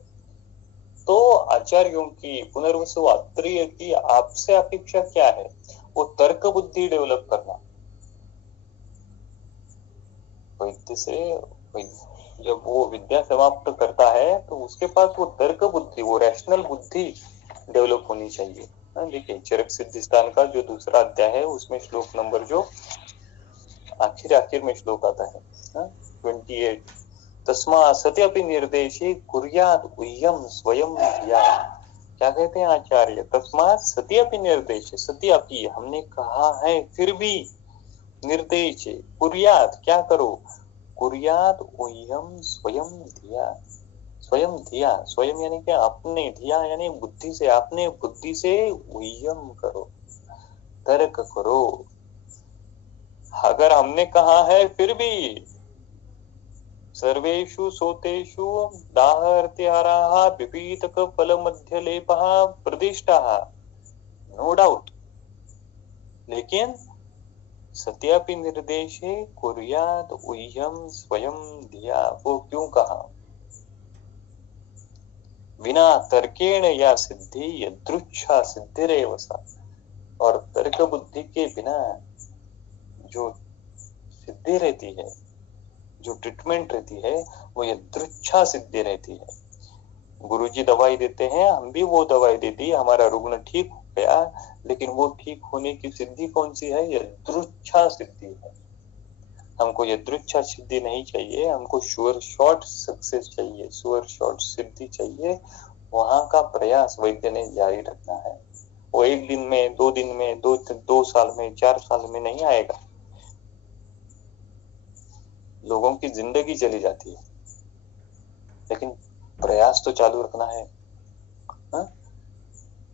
तो आचार्यों की, पुनर्वसु आत्रेय की आपसे अपेक्षा क्या है? वो तर्क बुद्धि डेवलप करना। वैद्य से जब वो विद्या समाप्त करता है तो उसके पास वो तर्क बुद्धि, वो रैशनल बुद्धि डेवलप होनी चाहिए। देखिए चरक सिद्धिस्तान का जो दूसरा अध्याय है उसमें श्लोक नंबर जो आखिर में श्लोक आता है 28, तस्मा सत्यपि निर्देशे कुर्यात् उय्यम स्वयं धिया। क्या कहते हैं आचार्य? तस्मा सत्यपि निर्देशे, सत्यपि हमने कहा है फिर भी, निर्देश कुर्यात् क्या करो, कुर्यात् उय्यम स्वयं धिया। स्वयं धिया, स्वयं यानी क्या? अपने, धिया यानी बुद्धि से, अपने बुद्धि से उय्यम करो, तर्क करो। अगर हमने कहा है फिर भी, सर्वेषु सोतेषु दाहर्त्याराः विपीतक फल मध्य लेपः प्रदिष्टाः, नो डाउट, लेकिन सत्यापि निर्देशे कुर्यात् उय्यम स्वयं धिया, वो क्यों कहा? बिना तर्केण या सिद्धि यदृच्छा सिद्धिरेव सा, और तर्क बुद्धि के बिना जो सिद्धि रहती है, जो ट्रीटमेंट रहती है, वो यदृच्छा सिद्धि रहती है। गुरुजी दवाई देते हैं, हम भी वो दवाई दे दी, हमारा रुग्ण ठीक हो गया, लेकिन वो ठीक होने की सिद्धि कौन सी है? यदृच्छा सिद्धि है। हमको यदृच्छा सिद्धि नहीं चाहिए, हमको श्योर शॉर्ट सक्सेस चाहिए, श्योर शॉर्ट सिद्धि चाहिए। वहां का प्रयास वैद्य ने जारी रखना है। वो एक दिन में, 2 दिन में, 2 साल में, 4 साल में नहीं आएगा। लोगों की जिंदगी चली जाती है, लेकिन प्रयास तो चालू रखना है।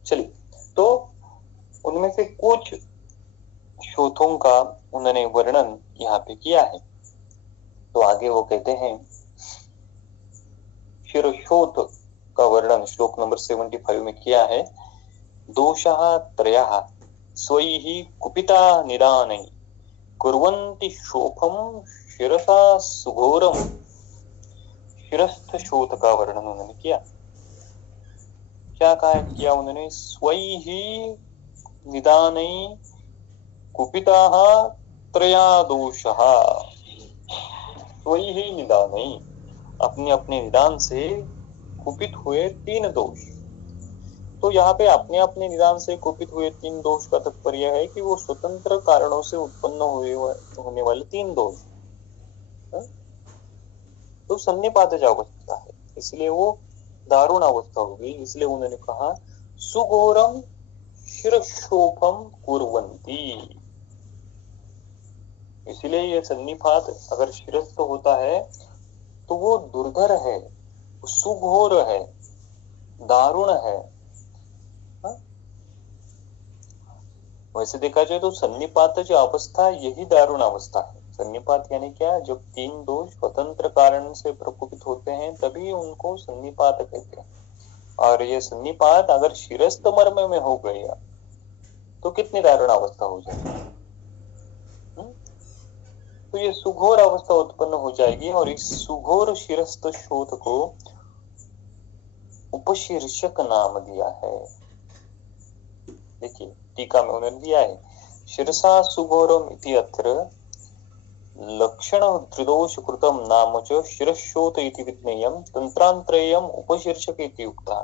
चलिए, तो उनमें से कुछ शोधों का उन्होंने वर्णन यहाँ पे किया है। तो आगे वो कहते हैं, शिरोशोथ का वर्णन श्लोक नंबर 75 में किया है। दोषः त्रयः स्वैहि कुपिता निदानै कुर्वन्ति शोभम शिरसा सुघोरम। शिरस्थ शोथ का वर्णन उन्होंने किया। क्या कहा किया उन्होंने? स्वैहि निदानै कुपिताः त्रया दोषः, स्वैहि निदानै, अपने अपने निदान से कुपित हुए 3 दोष। तो यहाँ पे अपने अपने निदान से कुपित हुए 3 दोष का तात्पर्य है कि वो स्वतंत्र कारणों से उत्पन्न होने वाले 3 दोष। तो सन्निपातज अवस्था है, इसलिए वो दारुण अवस्था होगी। इसलिए उन्होंने कहा सुघोरम शिरशोभम कुर्वन्ति। इसलिए ये सन्निपात अगर शिरस्थ होता है तो वो दुर्धर है, सुघोर है, दारुण है। वैसे देखा जाए तो सन्निपात जो अवस्था, यही दारुण अवस्था है। सन्निपात यानी क्या? जब 3 दोष स्वतंत्र कारण से प्रकोपित होते हैं तभी उनको सन्निपात कहते हैं। और ये सन्निपात अगर शिरस्थ मर्म में हो गया तो कितनी दारुण अवस्था हो जाएगी। तो ये सुघोर अवस्था उत्पन्न हो जाएगी। और इस सुघोर शिरस्थ शोथ को उपशीर्षक नाम दिया है। देखिए टीका में उन्होंने दिया है, शिरसा सुघोरम इति अत्र लक्षण त्रिदोष कृतम नाम च शिरशोत इति विज्ञेयम तंत्रांतरेयम उपशीर्षक इति उक्ता।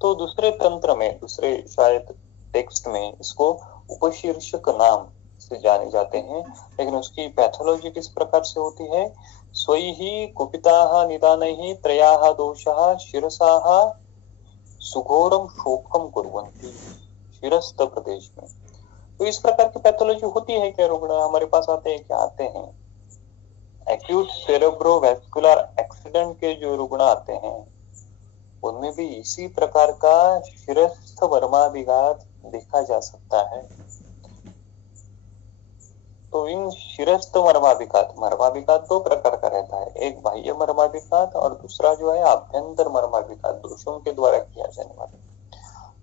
तो दूसरे तंत्र में, दूसरे शायद टेक्स्ट में इसको उपशीर्षक नाम से जाने जाते हैं, लेकिन उसकी पैथोलॉजी किस प्रकार से होती है? स्वैहि कुपिताः निदानैः त्रयाः दोषाः शिरसाः सुघोरम शोकम कुर्वन्ति, शिरस्थ प्रदेश में। तो इस प्रकार की पैथोलॉजी होती है क्या? रुग्ण हमारे पास आते हैं क्या? आते हैं। एक्यूट सेरेब्रोवैस्कुलर एक्सीडेंट के जो रुग्ण आते हैं उनमें भी इसी प्रकार का शिरस्थ मर्माभिघात देखा जा सकता है। तो इन शिरस्थ मर्माभिघात दो प्रकार का रहता है, एक बाह्य मर्माभिघात और दूसरा जो है आभ्यंतर मर्माभिघात, दोषों के द्वारा किया जाने वाला।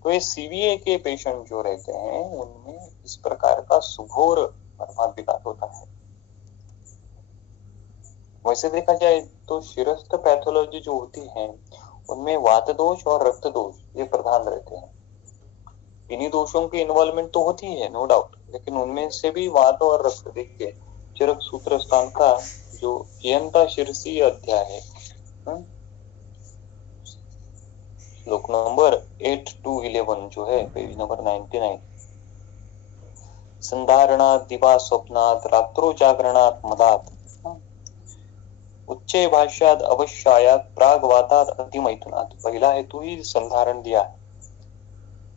तो ये सीवीए के पेशेंट जो रहते हैं उनमें इस प्रकार का सुघोर मर्माभिघात होता है। वैसे देखा जाए तो शिरस्थ पैथोलॉजी जो होती है उनमें वात दोष और रक्त दोष ये प्रधान रहते हैं। इन्हीं दोषों की इन्वॉल्वमेंट तो होती है नो डाउट, लेकिन उनमें से भी वात और रक्त देखिए चरक सूत्र स्थान का जो कियंता शीर्षी अध्याय है, श्लोक नंबर 8 to 11 जो है पेज नंबर 99, संधारणात् दिवा स्वप्नात् रात्रो जागरणात् मदात् उच्चे भाष्यात् अवश्यायात् प्राग वातात् अतिमैथुनात्। पहला हेतु ही संधारण दिया है।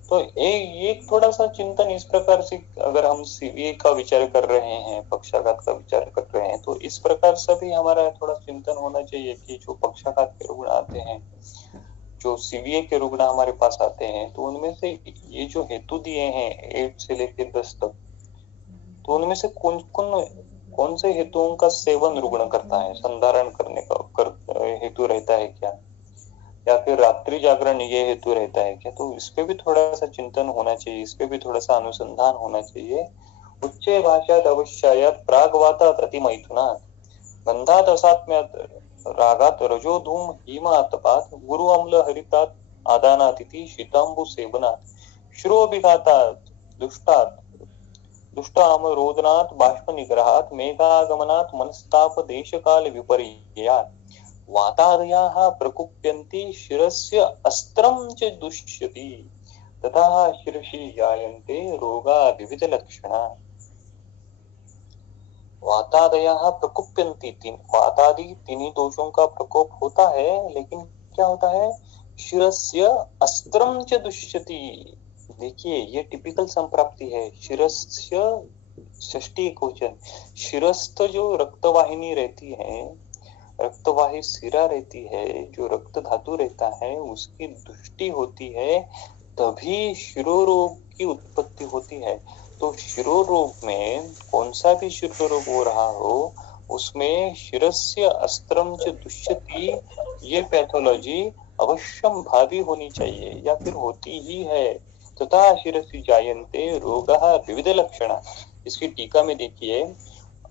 तो एक थोड़ा सा चिंतन इस प्रकार से, अगर हम सीवीए का विचार कर रहे हैं, पक्षाघात का विचार कर रहे हैं, तो इस प्रकार से भी हमारा थोड़ा चिंतन होना चाहिए कि जो पक्षाघात के रुग्ण आते हैं, जो सीवीए के रुग्ण हमारे पास आते हैं, तो उनमें से ये जो हेतु दिए हैं 8 से लेकर 10 तक, तो उनमें से कौन से हेतुओं का सेवन रुग्ण करता है? संधारण करने का हेतु रहता है क्या, या फिर रात्रि जागरण ये हेतु रहता है क्या? तो इस पे भी थोड़ा सा चिंतन होना चाहिए, इस पे भी थोड़ा सा अनुसंधान होना चाहिए। उच्चे भाष्यात् अवश्यायात् प्रागवातात् अतिमैथुनात् गंधात् असात्म्यात् रागात् रजो धूम हिमातपात् गुरु अम्ल हरितात् आदानात् इति शीतांबु सेवनात् श्रोभिघातात् दुष्टाम रोदनात् बाष्प निग्रहात् मेघागमनात् मनस्ताप देशकाल विपर्ययात् वातादयाः प्रकुप्यन्ति शिरस्य अस्त्रं च दुष्यति तथा शिरसि जायन्ते रोगा विविध लक्षणा। वातादयाः प्रकुप्यन्ति, वातादि तीन दोषों का प्रकोप होता है, लेकिन क्या होता है? शिरस्य अस्त्रं च दुष्यति। देखिए ये टिपिकल संप्राप्ति है। शिरस्य षष्ठी क्वेश्चन, शिरस्थ जो रक्तवाहिनी रहती है, रक्तवाही सिरा रहती है, जो रक्त धातु रहता है, उसकी दृष्टि होती है तभी शिरोरोग की उत्पत्ति होती है। तो शिरोरोग में कौन सा भी शिरोरोग हो रहा हो उसमें शिरस्य अस्त्रम च दुष्यति ये पैथोलॉजी अवश्यम भावी होनी चाहिए या फिर होती ही है। तथा शिरसि जायन्ते रोगः विविध लक्षणा। इसकी टीका में देखिए,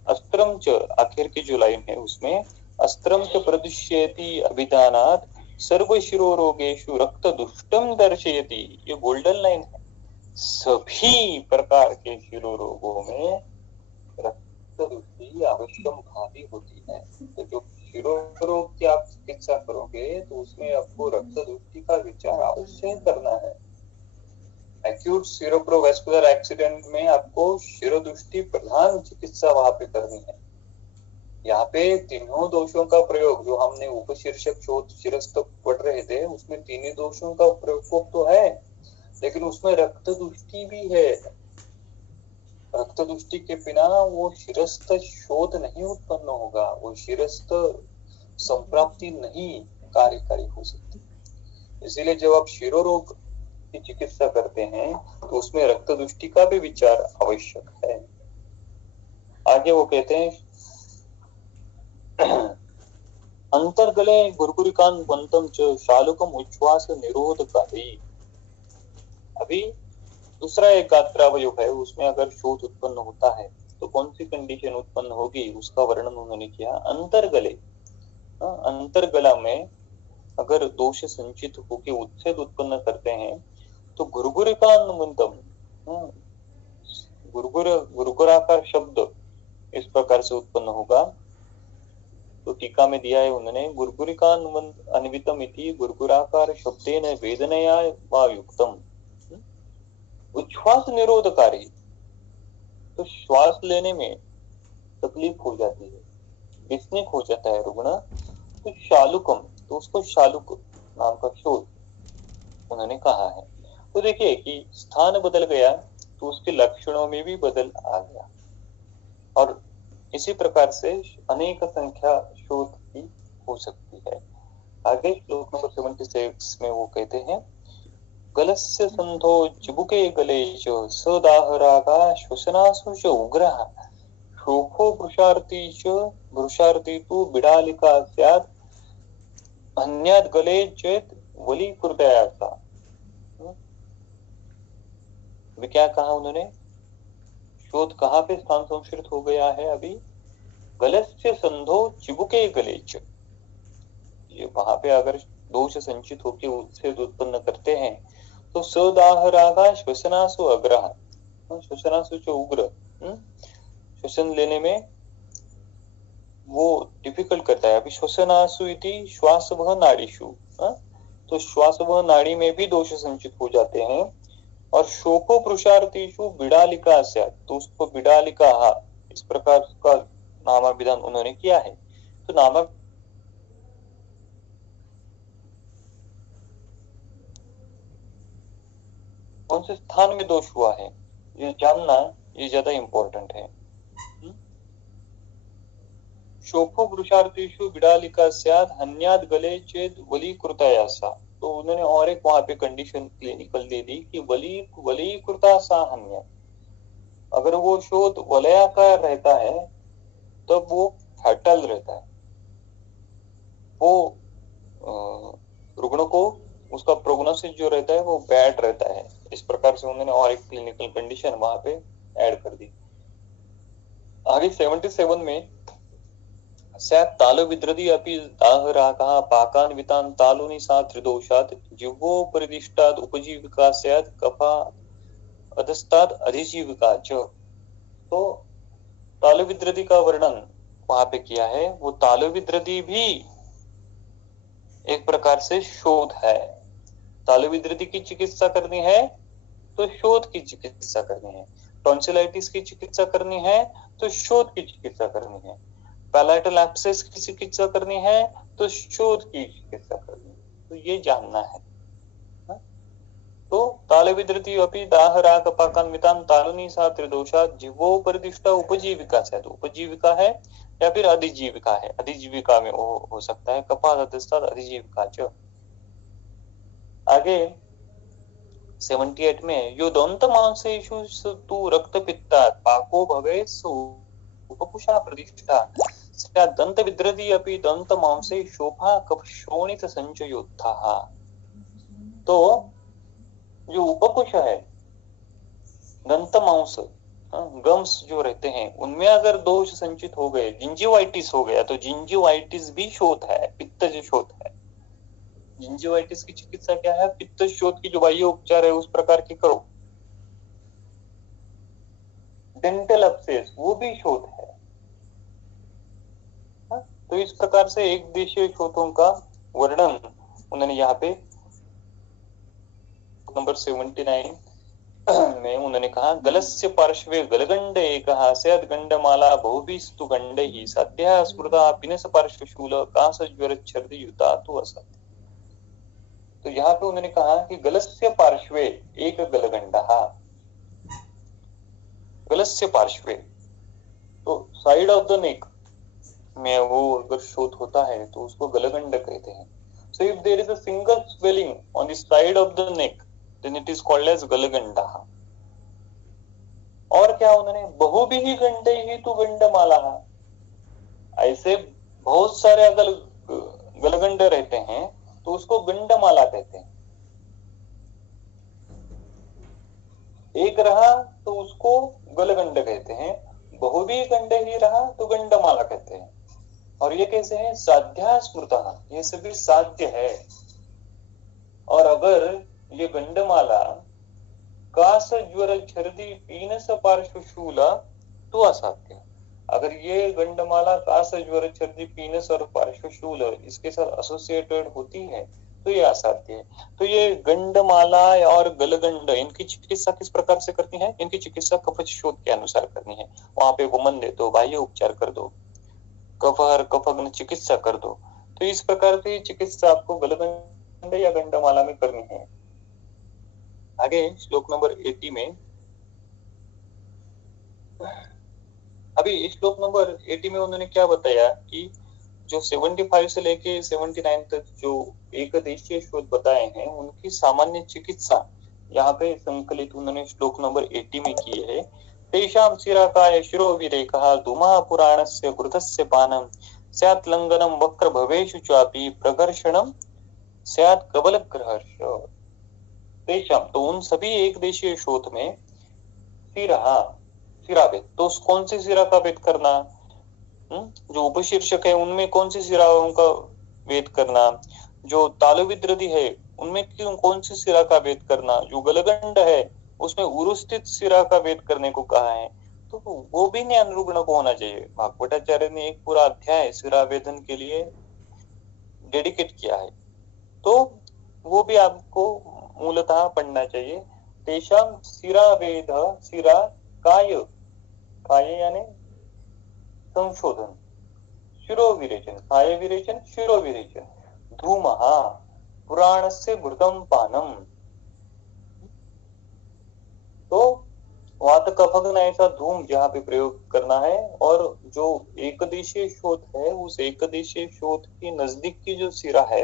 अस्त्रम च आखिर की जो लाइन है उसमें अस्त्रम च प्रदुष्येति अभिधानात् सर्व शिरोरोगेषु रक्त दुष्टम दर्शयति, ये गोल्डन लाइन है। सभी प्रकार के शिरोरोगों में रक्त दुष्टि अवश्यम भावी होती है। तो जो शिरोरोग की आप चिकित्सा करोगे तो उसमें आपको रक्त दुष्टि का विचार अवश्य करना है। एक्यूट सेरेब्रोवैस्कुलर एक्सीडेंट में आपको शिरोदृष्टि प्रधान चिकित्सा वहां पे करनी है। यहाँ पे तीनों दोषों का प्रयोग जो हमने उपशीर्षक शोध शिरस्थ पढ़ रहे थे उसमें तीनों दोषों का प्रकोप तो है, लेकिन उसमें रक्त दुष्टि भी है। रक्त दुष्टि के बिना वो शिरस्थ शोध नहीं उत्पन्न होगा, वो शिरस्थ संप्राप्ति नहीं कार्यकारी हो सकती। इसीलिए जब आप शिरोरोग की चिकित्सा करते हैं तो उसमें रक्त दुष्टि का भी विचार आवश्यक है। आगे वो कहते हैं अंतर्गले गुरगुरिकान्वंतम च शालुकम उच्छ्वास निरोधकारी। अभी दूसरा एक गात्रावयव है, उसमें अगर शोथ उत्पन्न होता है तो कौन सी कंडीशन उत्पन्न होगी उसका वर्णन उन्होंने किया। अंतर्गले, अंतर्गला में अगर दोष संचित होकर उच्छेद उत्पन्न करते हैं तो गुरगुरिकान्वंतम, गुरगुराकार शब्द इस प्रकार से उत्पन्न होगा। तो टीका में दिया है उन्होंने, गुरगुरिकान्वितम इति गुरगुराकार शब्देन वेदनया वा युक्तम। उच्छ्वास निरोधकारी, तो श्वास लेने में तकलीफ हो जाती है, विस्निक हो जाता है रुग्ण, तो शालुकम, तो उसको शालुक नाम का शोध उन्होंने कहा है। तो देखिए कि स्थान बदल गया तो उसके लक्षणों में भी बदल आ गया, और इसी प्रकार से अनेक संख्या शोध की हो सकती है। आगे श्लोक नंबर 76 में वो कहते हैं, गलस्य संधो चिबुके गलेश सदाहरागा श्वसनासु च उग्रः शोको वृषार्थी तु बिडालिका स्यात् अन्यत् गले चेत वलीकृतयासा। क्या कहा उन्होंने, शोध कहाँ पे स्थान संस्कृत हो गया है अभी, गलस्य संधो चिबुके गलेच, ये वहां पे अगर दोष संचित होकर उच्छेद उत्पन्न करते हैं तो सदाहरागा श्वसनासु अग्रह, श्वसनासु जो उग्र, श्वसन लेने में वो डिफिकल्ट करता है। अभी श्वसनासु इति श्वासवह नाड़ीषु, तो श्वासवह नाड़ी में भी दोष संचित हो जाते हैं। और शोको पुरुषार्थीषु बिडालिका स्यात्, तो उसको बिडालिका इस प्रकार का नामाभिधान उन्होंने किया है। तो नामक कौन से स्थान में दोष हुआ है ये जानना, ये ज्यादा इंपॉर्टेंट है। शोको पुरुषार्थीषु बिडालिका स्यात् हन्याद गले चेद वलीकृतयासा, तो उन्होंने और एक वहां पे कंडीशन क्लिनिकल दे दी कि वलीकृता सा हन्या, अगर वो शोध वलयाकार रहता है तब वो फैटल रहता है, वो रुग्ण को उसका प्रोग्नोसिस जो रहता है वो बैड रहता है। इस प्रकार से उन्होंने और एक क्लिनिकल कंडीशन वहां पे ऐड कर दी। आगे 77 में स्यात् तालुविद्रदि अपि दाहराकः पाकान्वितान् तालूनि सा त्रिदोषात् जिह्वोपरिदिष्टात् उपजीविका स्यात् कफात् अधस्तात् अधिजीविका च। तो तालुविद्रदि का वर्णन वहां पे किया है। वो तालुविद्रदि भी एक प्रकार से शोध है। तालुविद्रदि की चिकित्सा करनी है तो शोध की चिकित्सा करनी है, टॉन्सिलाइटिस की चिकित्सा करनी है तो शोध की चिकित्सा करनी है, पैलाइटल एब्सेस की चिकित्सा करनी है तो शोध की चिकित्सा करनी है। तो ये जानना है। तो तालुविद्रति अपि दाहराकपाकान्वितान् तालूनि सा त्रिदोषात् जिह्वोपरिदिष्टा उपजीविका से, तो उपजीविका है या फिर अधिजीविका है, अधिजीविका में हो सकता है, कपादस्तात् अधिजीविका च। आगे 78 में यो दंत मांसेषु तु रक्तपित्तात् पाको भवेत् उपकुशा प्रतिष्ठा दंत विद्रति अपि दंत मांसे शोभा कफ शोणित संचयोत्थाः। तो जो उपकुश है, दंत मांस, गम्स जो रहते हैं, उनमें अगर दोष संचित हो गए, जिंजिवाइटिस हो गया, तो जिंजिवाइटिस भी शोथ है, पित्त जो शोथ है। जिंजिवाइटिस की चिकित्सा क्या है, पित्त शोथ की जो बाह्य उपचार है उस प्रकार की करो। डेंटल एब्सेस वो भी शोथ है। तो इस प्रकार से एक देशीय शोथों का वर्णन उन्होंने यहाँ पे नंबर 79 में उन्होंने कहा, गलस्य पार्श्वे गलगंड एकः स्यात् गंडमाला बहुभिस्तु गंडैः सद्यः स्मृता पिनस पार्श्वशूल कासज्वर छर्दि युता तु असत्। तो यहाँ पे उन्होंने कहा कि गलस्य पार्श्वे एक गलगंडः, गलस्य पार्श्वे तो साइड ऑफ द नेक में वो अगर शोथ होता है तो उसको गलगंड कहते हैं। So if there is a single swelling on the side of the neck, then it is called as गलगंडा। और क्या उन्होंने, बहुभिः गंडैः तु गंडमाला, ऐसे बहुत सारे अगर गलगंड रहते हैं तो उसको गंडमाला कहते हैं। एक रहा तो उसको गलगंड कहते हैं, बहुभिः गंडैः रहा तो गंडमाला कहते हैं। और ये कैसे है? साध्या स्मृता, ये सभी साध्य है। और अगर ये गंडमाला कास ज्वर छर्दी पीनस पार्श्वशूला तो असाध्य। अगर ये गंडमाला कास ज्वर छर्दी पीनस और पार्श्वशूल इसके साथ एसोसिएटेड होती है तो ये असाध्य है। तो ये गंडमाला और गलगंड, इनकी चिकित्सा किस प्रकार से करती है? इनकी चिकित्सा कफच शोध के अनुसार करनी है। वहां पे वमन दे दो, बाह्य उपचार कर दो, कफहर कफग्न चिकित्सा कर दो। तो इस प्रकार की चिकित्सा आपको गलगंड या गंडमाला में करनी है। आगे श्लोक नंबर 80 में, अभी श्लोक नंबर 80 में उन्होंने क्या बताया कि जो 75 से लेके 79 तक जो एक देशीय शोध बताए हैं उनकी सामान्य चिकित्सा यहाँ पे संकलित उन्होंने श्लोक नंबर 80 में की है। तेषां शिराकाय शिरोविरेकः धूमः पुराणस्य घृतस्य पानं स्यात् लंघनं वक्र भवेषु चापि प्रघर्षणं स्यात् कबलग्रहर्ष। तेषां, तो उन सभी एक देशीय शोध में सिरावेद, तो कौन सी सिरा का वेद करना? जो उपशीर्षक है उनमें कौन सी सिराओं का वेद करना? जो तालुविद्रदि है उनमें क्यों कौन सी सिरा का वेद करना? जो गलगंड है उसमें उरुस्थित सिरा का वेद करने को कहा है। तो वो भी न्याय अनुगुण को होना चाहिए। भागवताचार्य ने एक पूरा अध्याय सिरा वेदन के लिए डेडिकेट किया है, तो वो भी आपको मूलतः पढ़ना चाहिए। तेषां सिरा वेद सिरा काय, काय यानी संशोधन, शिरो विरेचन, काय विरेचन, शिरो विरेचन, धूमः पुराणस्य घृतं पानम। तो वात कफग्न ऐसा धूम जहाँ पे प्रयोग करना है। और जो एकदेशीय शोध है उस एकदेशीय शोध की नजदीक की जो सिरा है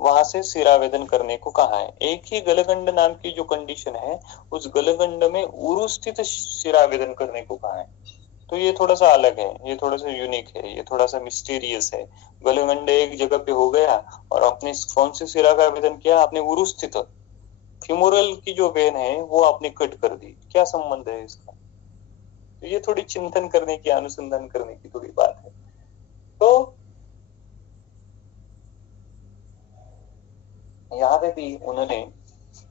वहां से सिरावेदन करने को कहा है। एक ही गलगंड नाम की जो कंडीशन है उस गलगंड में उरु स्थित सिरावेदन करने को कहा है। तो ये थोड़ा सा अलग है, ये थोड़ा सा यूनिक है, ये थोड़ा सा मिस्टीरियस है। गलगंड एक जगह पे हो गया और आपने कौन सी सिरा का आवेदन किया? आपने उरु स्थित फिमोरल की जो वेन है वो आपने कट कर दी। क्या संबंध है इसका? तो ये थोड़ी चिंतन करने की, अनुसंधान करने की थोड़ी बात है। तो यहाँ पे भी उन्होंने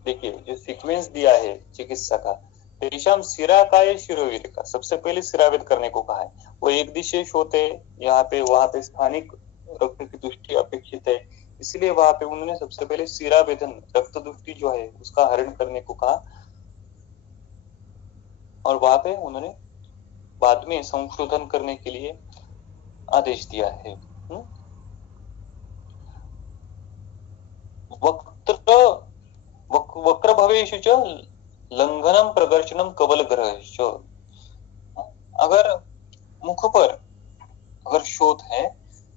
देखिए जो सीक्वेंस दिया है चिकित्सा का, तेषां सिरा काय शिरोवीर का सबसे पहले सिरावेद करने को कहा है। वो एक दिशेष होते यहाँ पे, वहां पे स्थानिक रक्त की दृष्टि अपेक्षित है, इसलिए वहां पे उन्होंने सबसे पहले सिरावेदन, रक्त दृष्टि जो है उसका हरण करने को कहा। और वहां पे उन्होंने बाद में संशोधन करने के लिए आदेश दिया है। वक्र भवेषु च लंघनम प्रगर्शनम कबल ग्रह। अगर मुख पर अगर शोथ है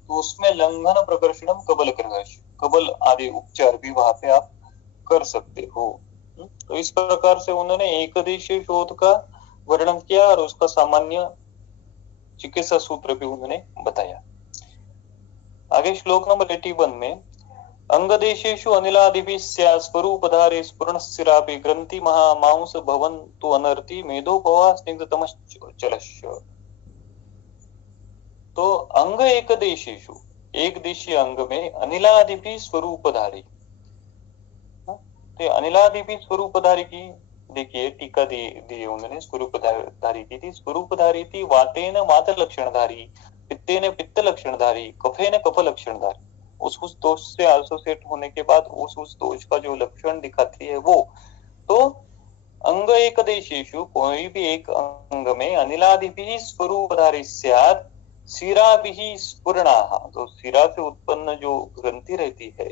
तो उसमें लंघन प्रकर्षणम कबल ग्रह, कबल आदि उपचार भी वहां पे आप कर सकते हो। तो इस प्रकार से उन्होंने एकदेशीय शोध का वर्णन किया और उसका सामान्य चिकित्सा सूत्र भी उन्होंने बताया। आगे श्लोक नंबर 81 में, अंगदेशेषु अनिलादिभिः स्यात् स्वरूपधारे स्फुरणस्थिरापि ग्रंथि महामांस भवन्तु अनर्ति मेधोपवा स्निग्धतमश्चलस्य। तो अंग एकदेशेषु, एक देशीय अंग में अनिलादिभिः स्वरूपधारी, तो अनिलादिभिः स्वरूपधारी की देखिए टीका दी उन्होंने, स्वरूपधारी की थी। स्वरूपधारी थी वातेन वात लक्षणधारी, पित्तेन पित्त लक्षणधारी, कफेन कफ लक्षणधारी। उस दोष से एसोसिएट होने के बाद उस दोष का जो लक्षण दिखाती है वो। तो अंग एकदेशेषु, कोई भी एक अंग में अनिलादिभिः स्वरूपधारी स्यात् सिराभिः स्फुरणाः, तो सिरा से उत्पन्न जो ग्रंथि रहती है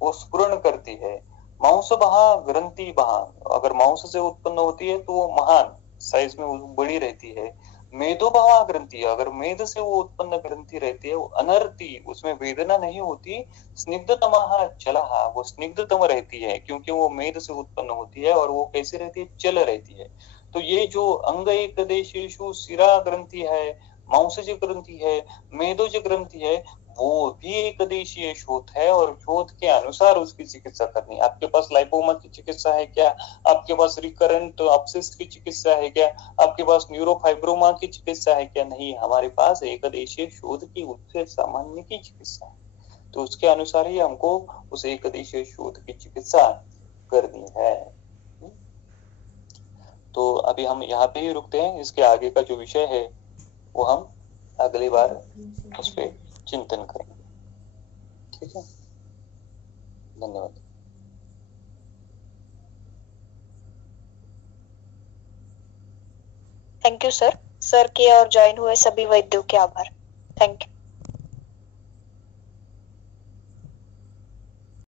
वो स्फुरण करती है। मांसभः ग्रंथिभः, अगर मांस से उत्पन्न होती है तो वो महान साइज में बड़ी रहती है। मेधोभः ग्रंथि, अगर मेध से वो उत्पन्न ग्रंथि रहती है वो अनर्ति, उसमें वेदना नहीं होती। स्निग्धतमः चलः, वो स्निग्धतम रहती है क्योंकि वो मेध से उत्पन्न होती है। और वो कैसी रहती है? चल रहती है। तो ये जो अंग एकदेशेषु सिरा ग्रंथि है, मांसज ग्रंथि है, मेधोज ग्रंथि है, वो भी एक देशीय शोध है और शोध के अनुसार उसकी चिकित्सा करनी। आपके पास लाइपोमा की चिकित्सा है क्या, आपके पास रिकरेंट अपसिस्ट की चिकित्सा है क्या, आपके पास न्यूरोफाइब्रोमा की चिकित्सा है क्या? नहीं, हमारे पास एक देशीय शोध की उससे सामान्य की चिकित्सा है। तो उसके अनुसार ही हमको उस एक देशीय शोध की चिकित्सा करनी है। तो अभी हम यहाँ पे ही रुकते हैं। इसके आगे का जो विषय है वो हम अगली बार उस पर चिंतन करेंगे। ठीक है, धन्यवाद। Thank you sir. सर के और ज्वाइन हुए सभी वैद्यों के आभार। Thank you.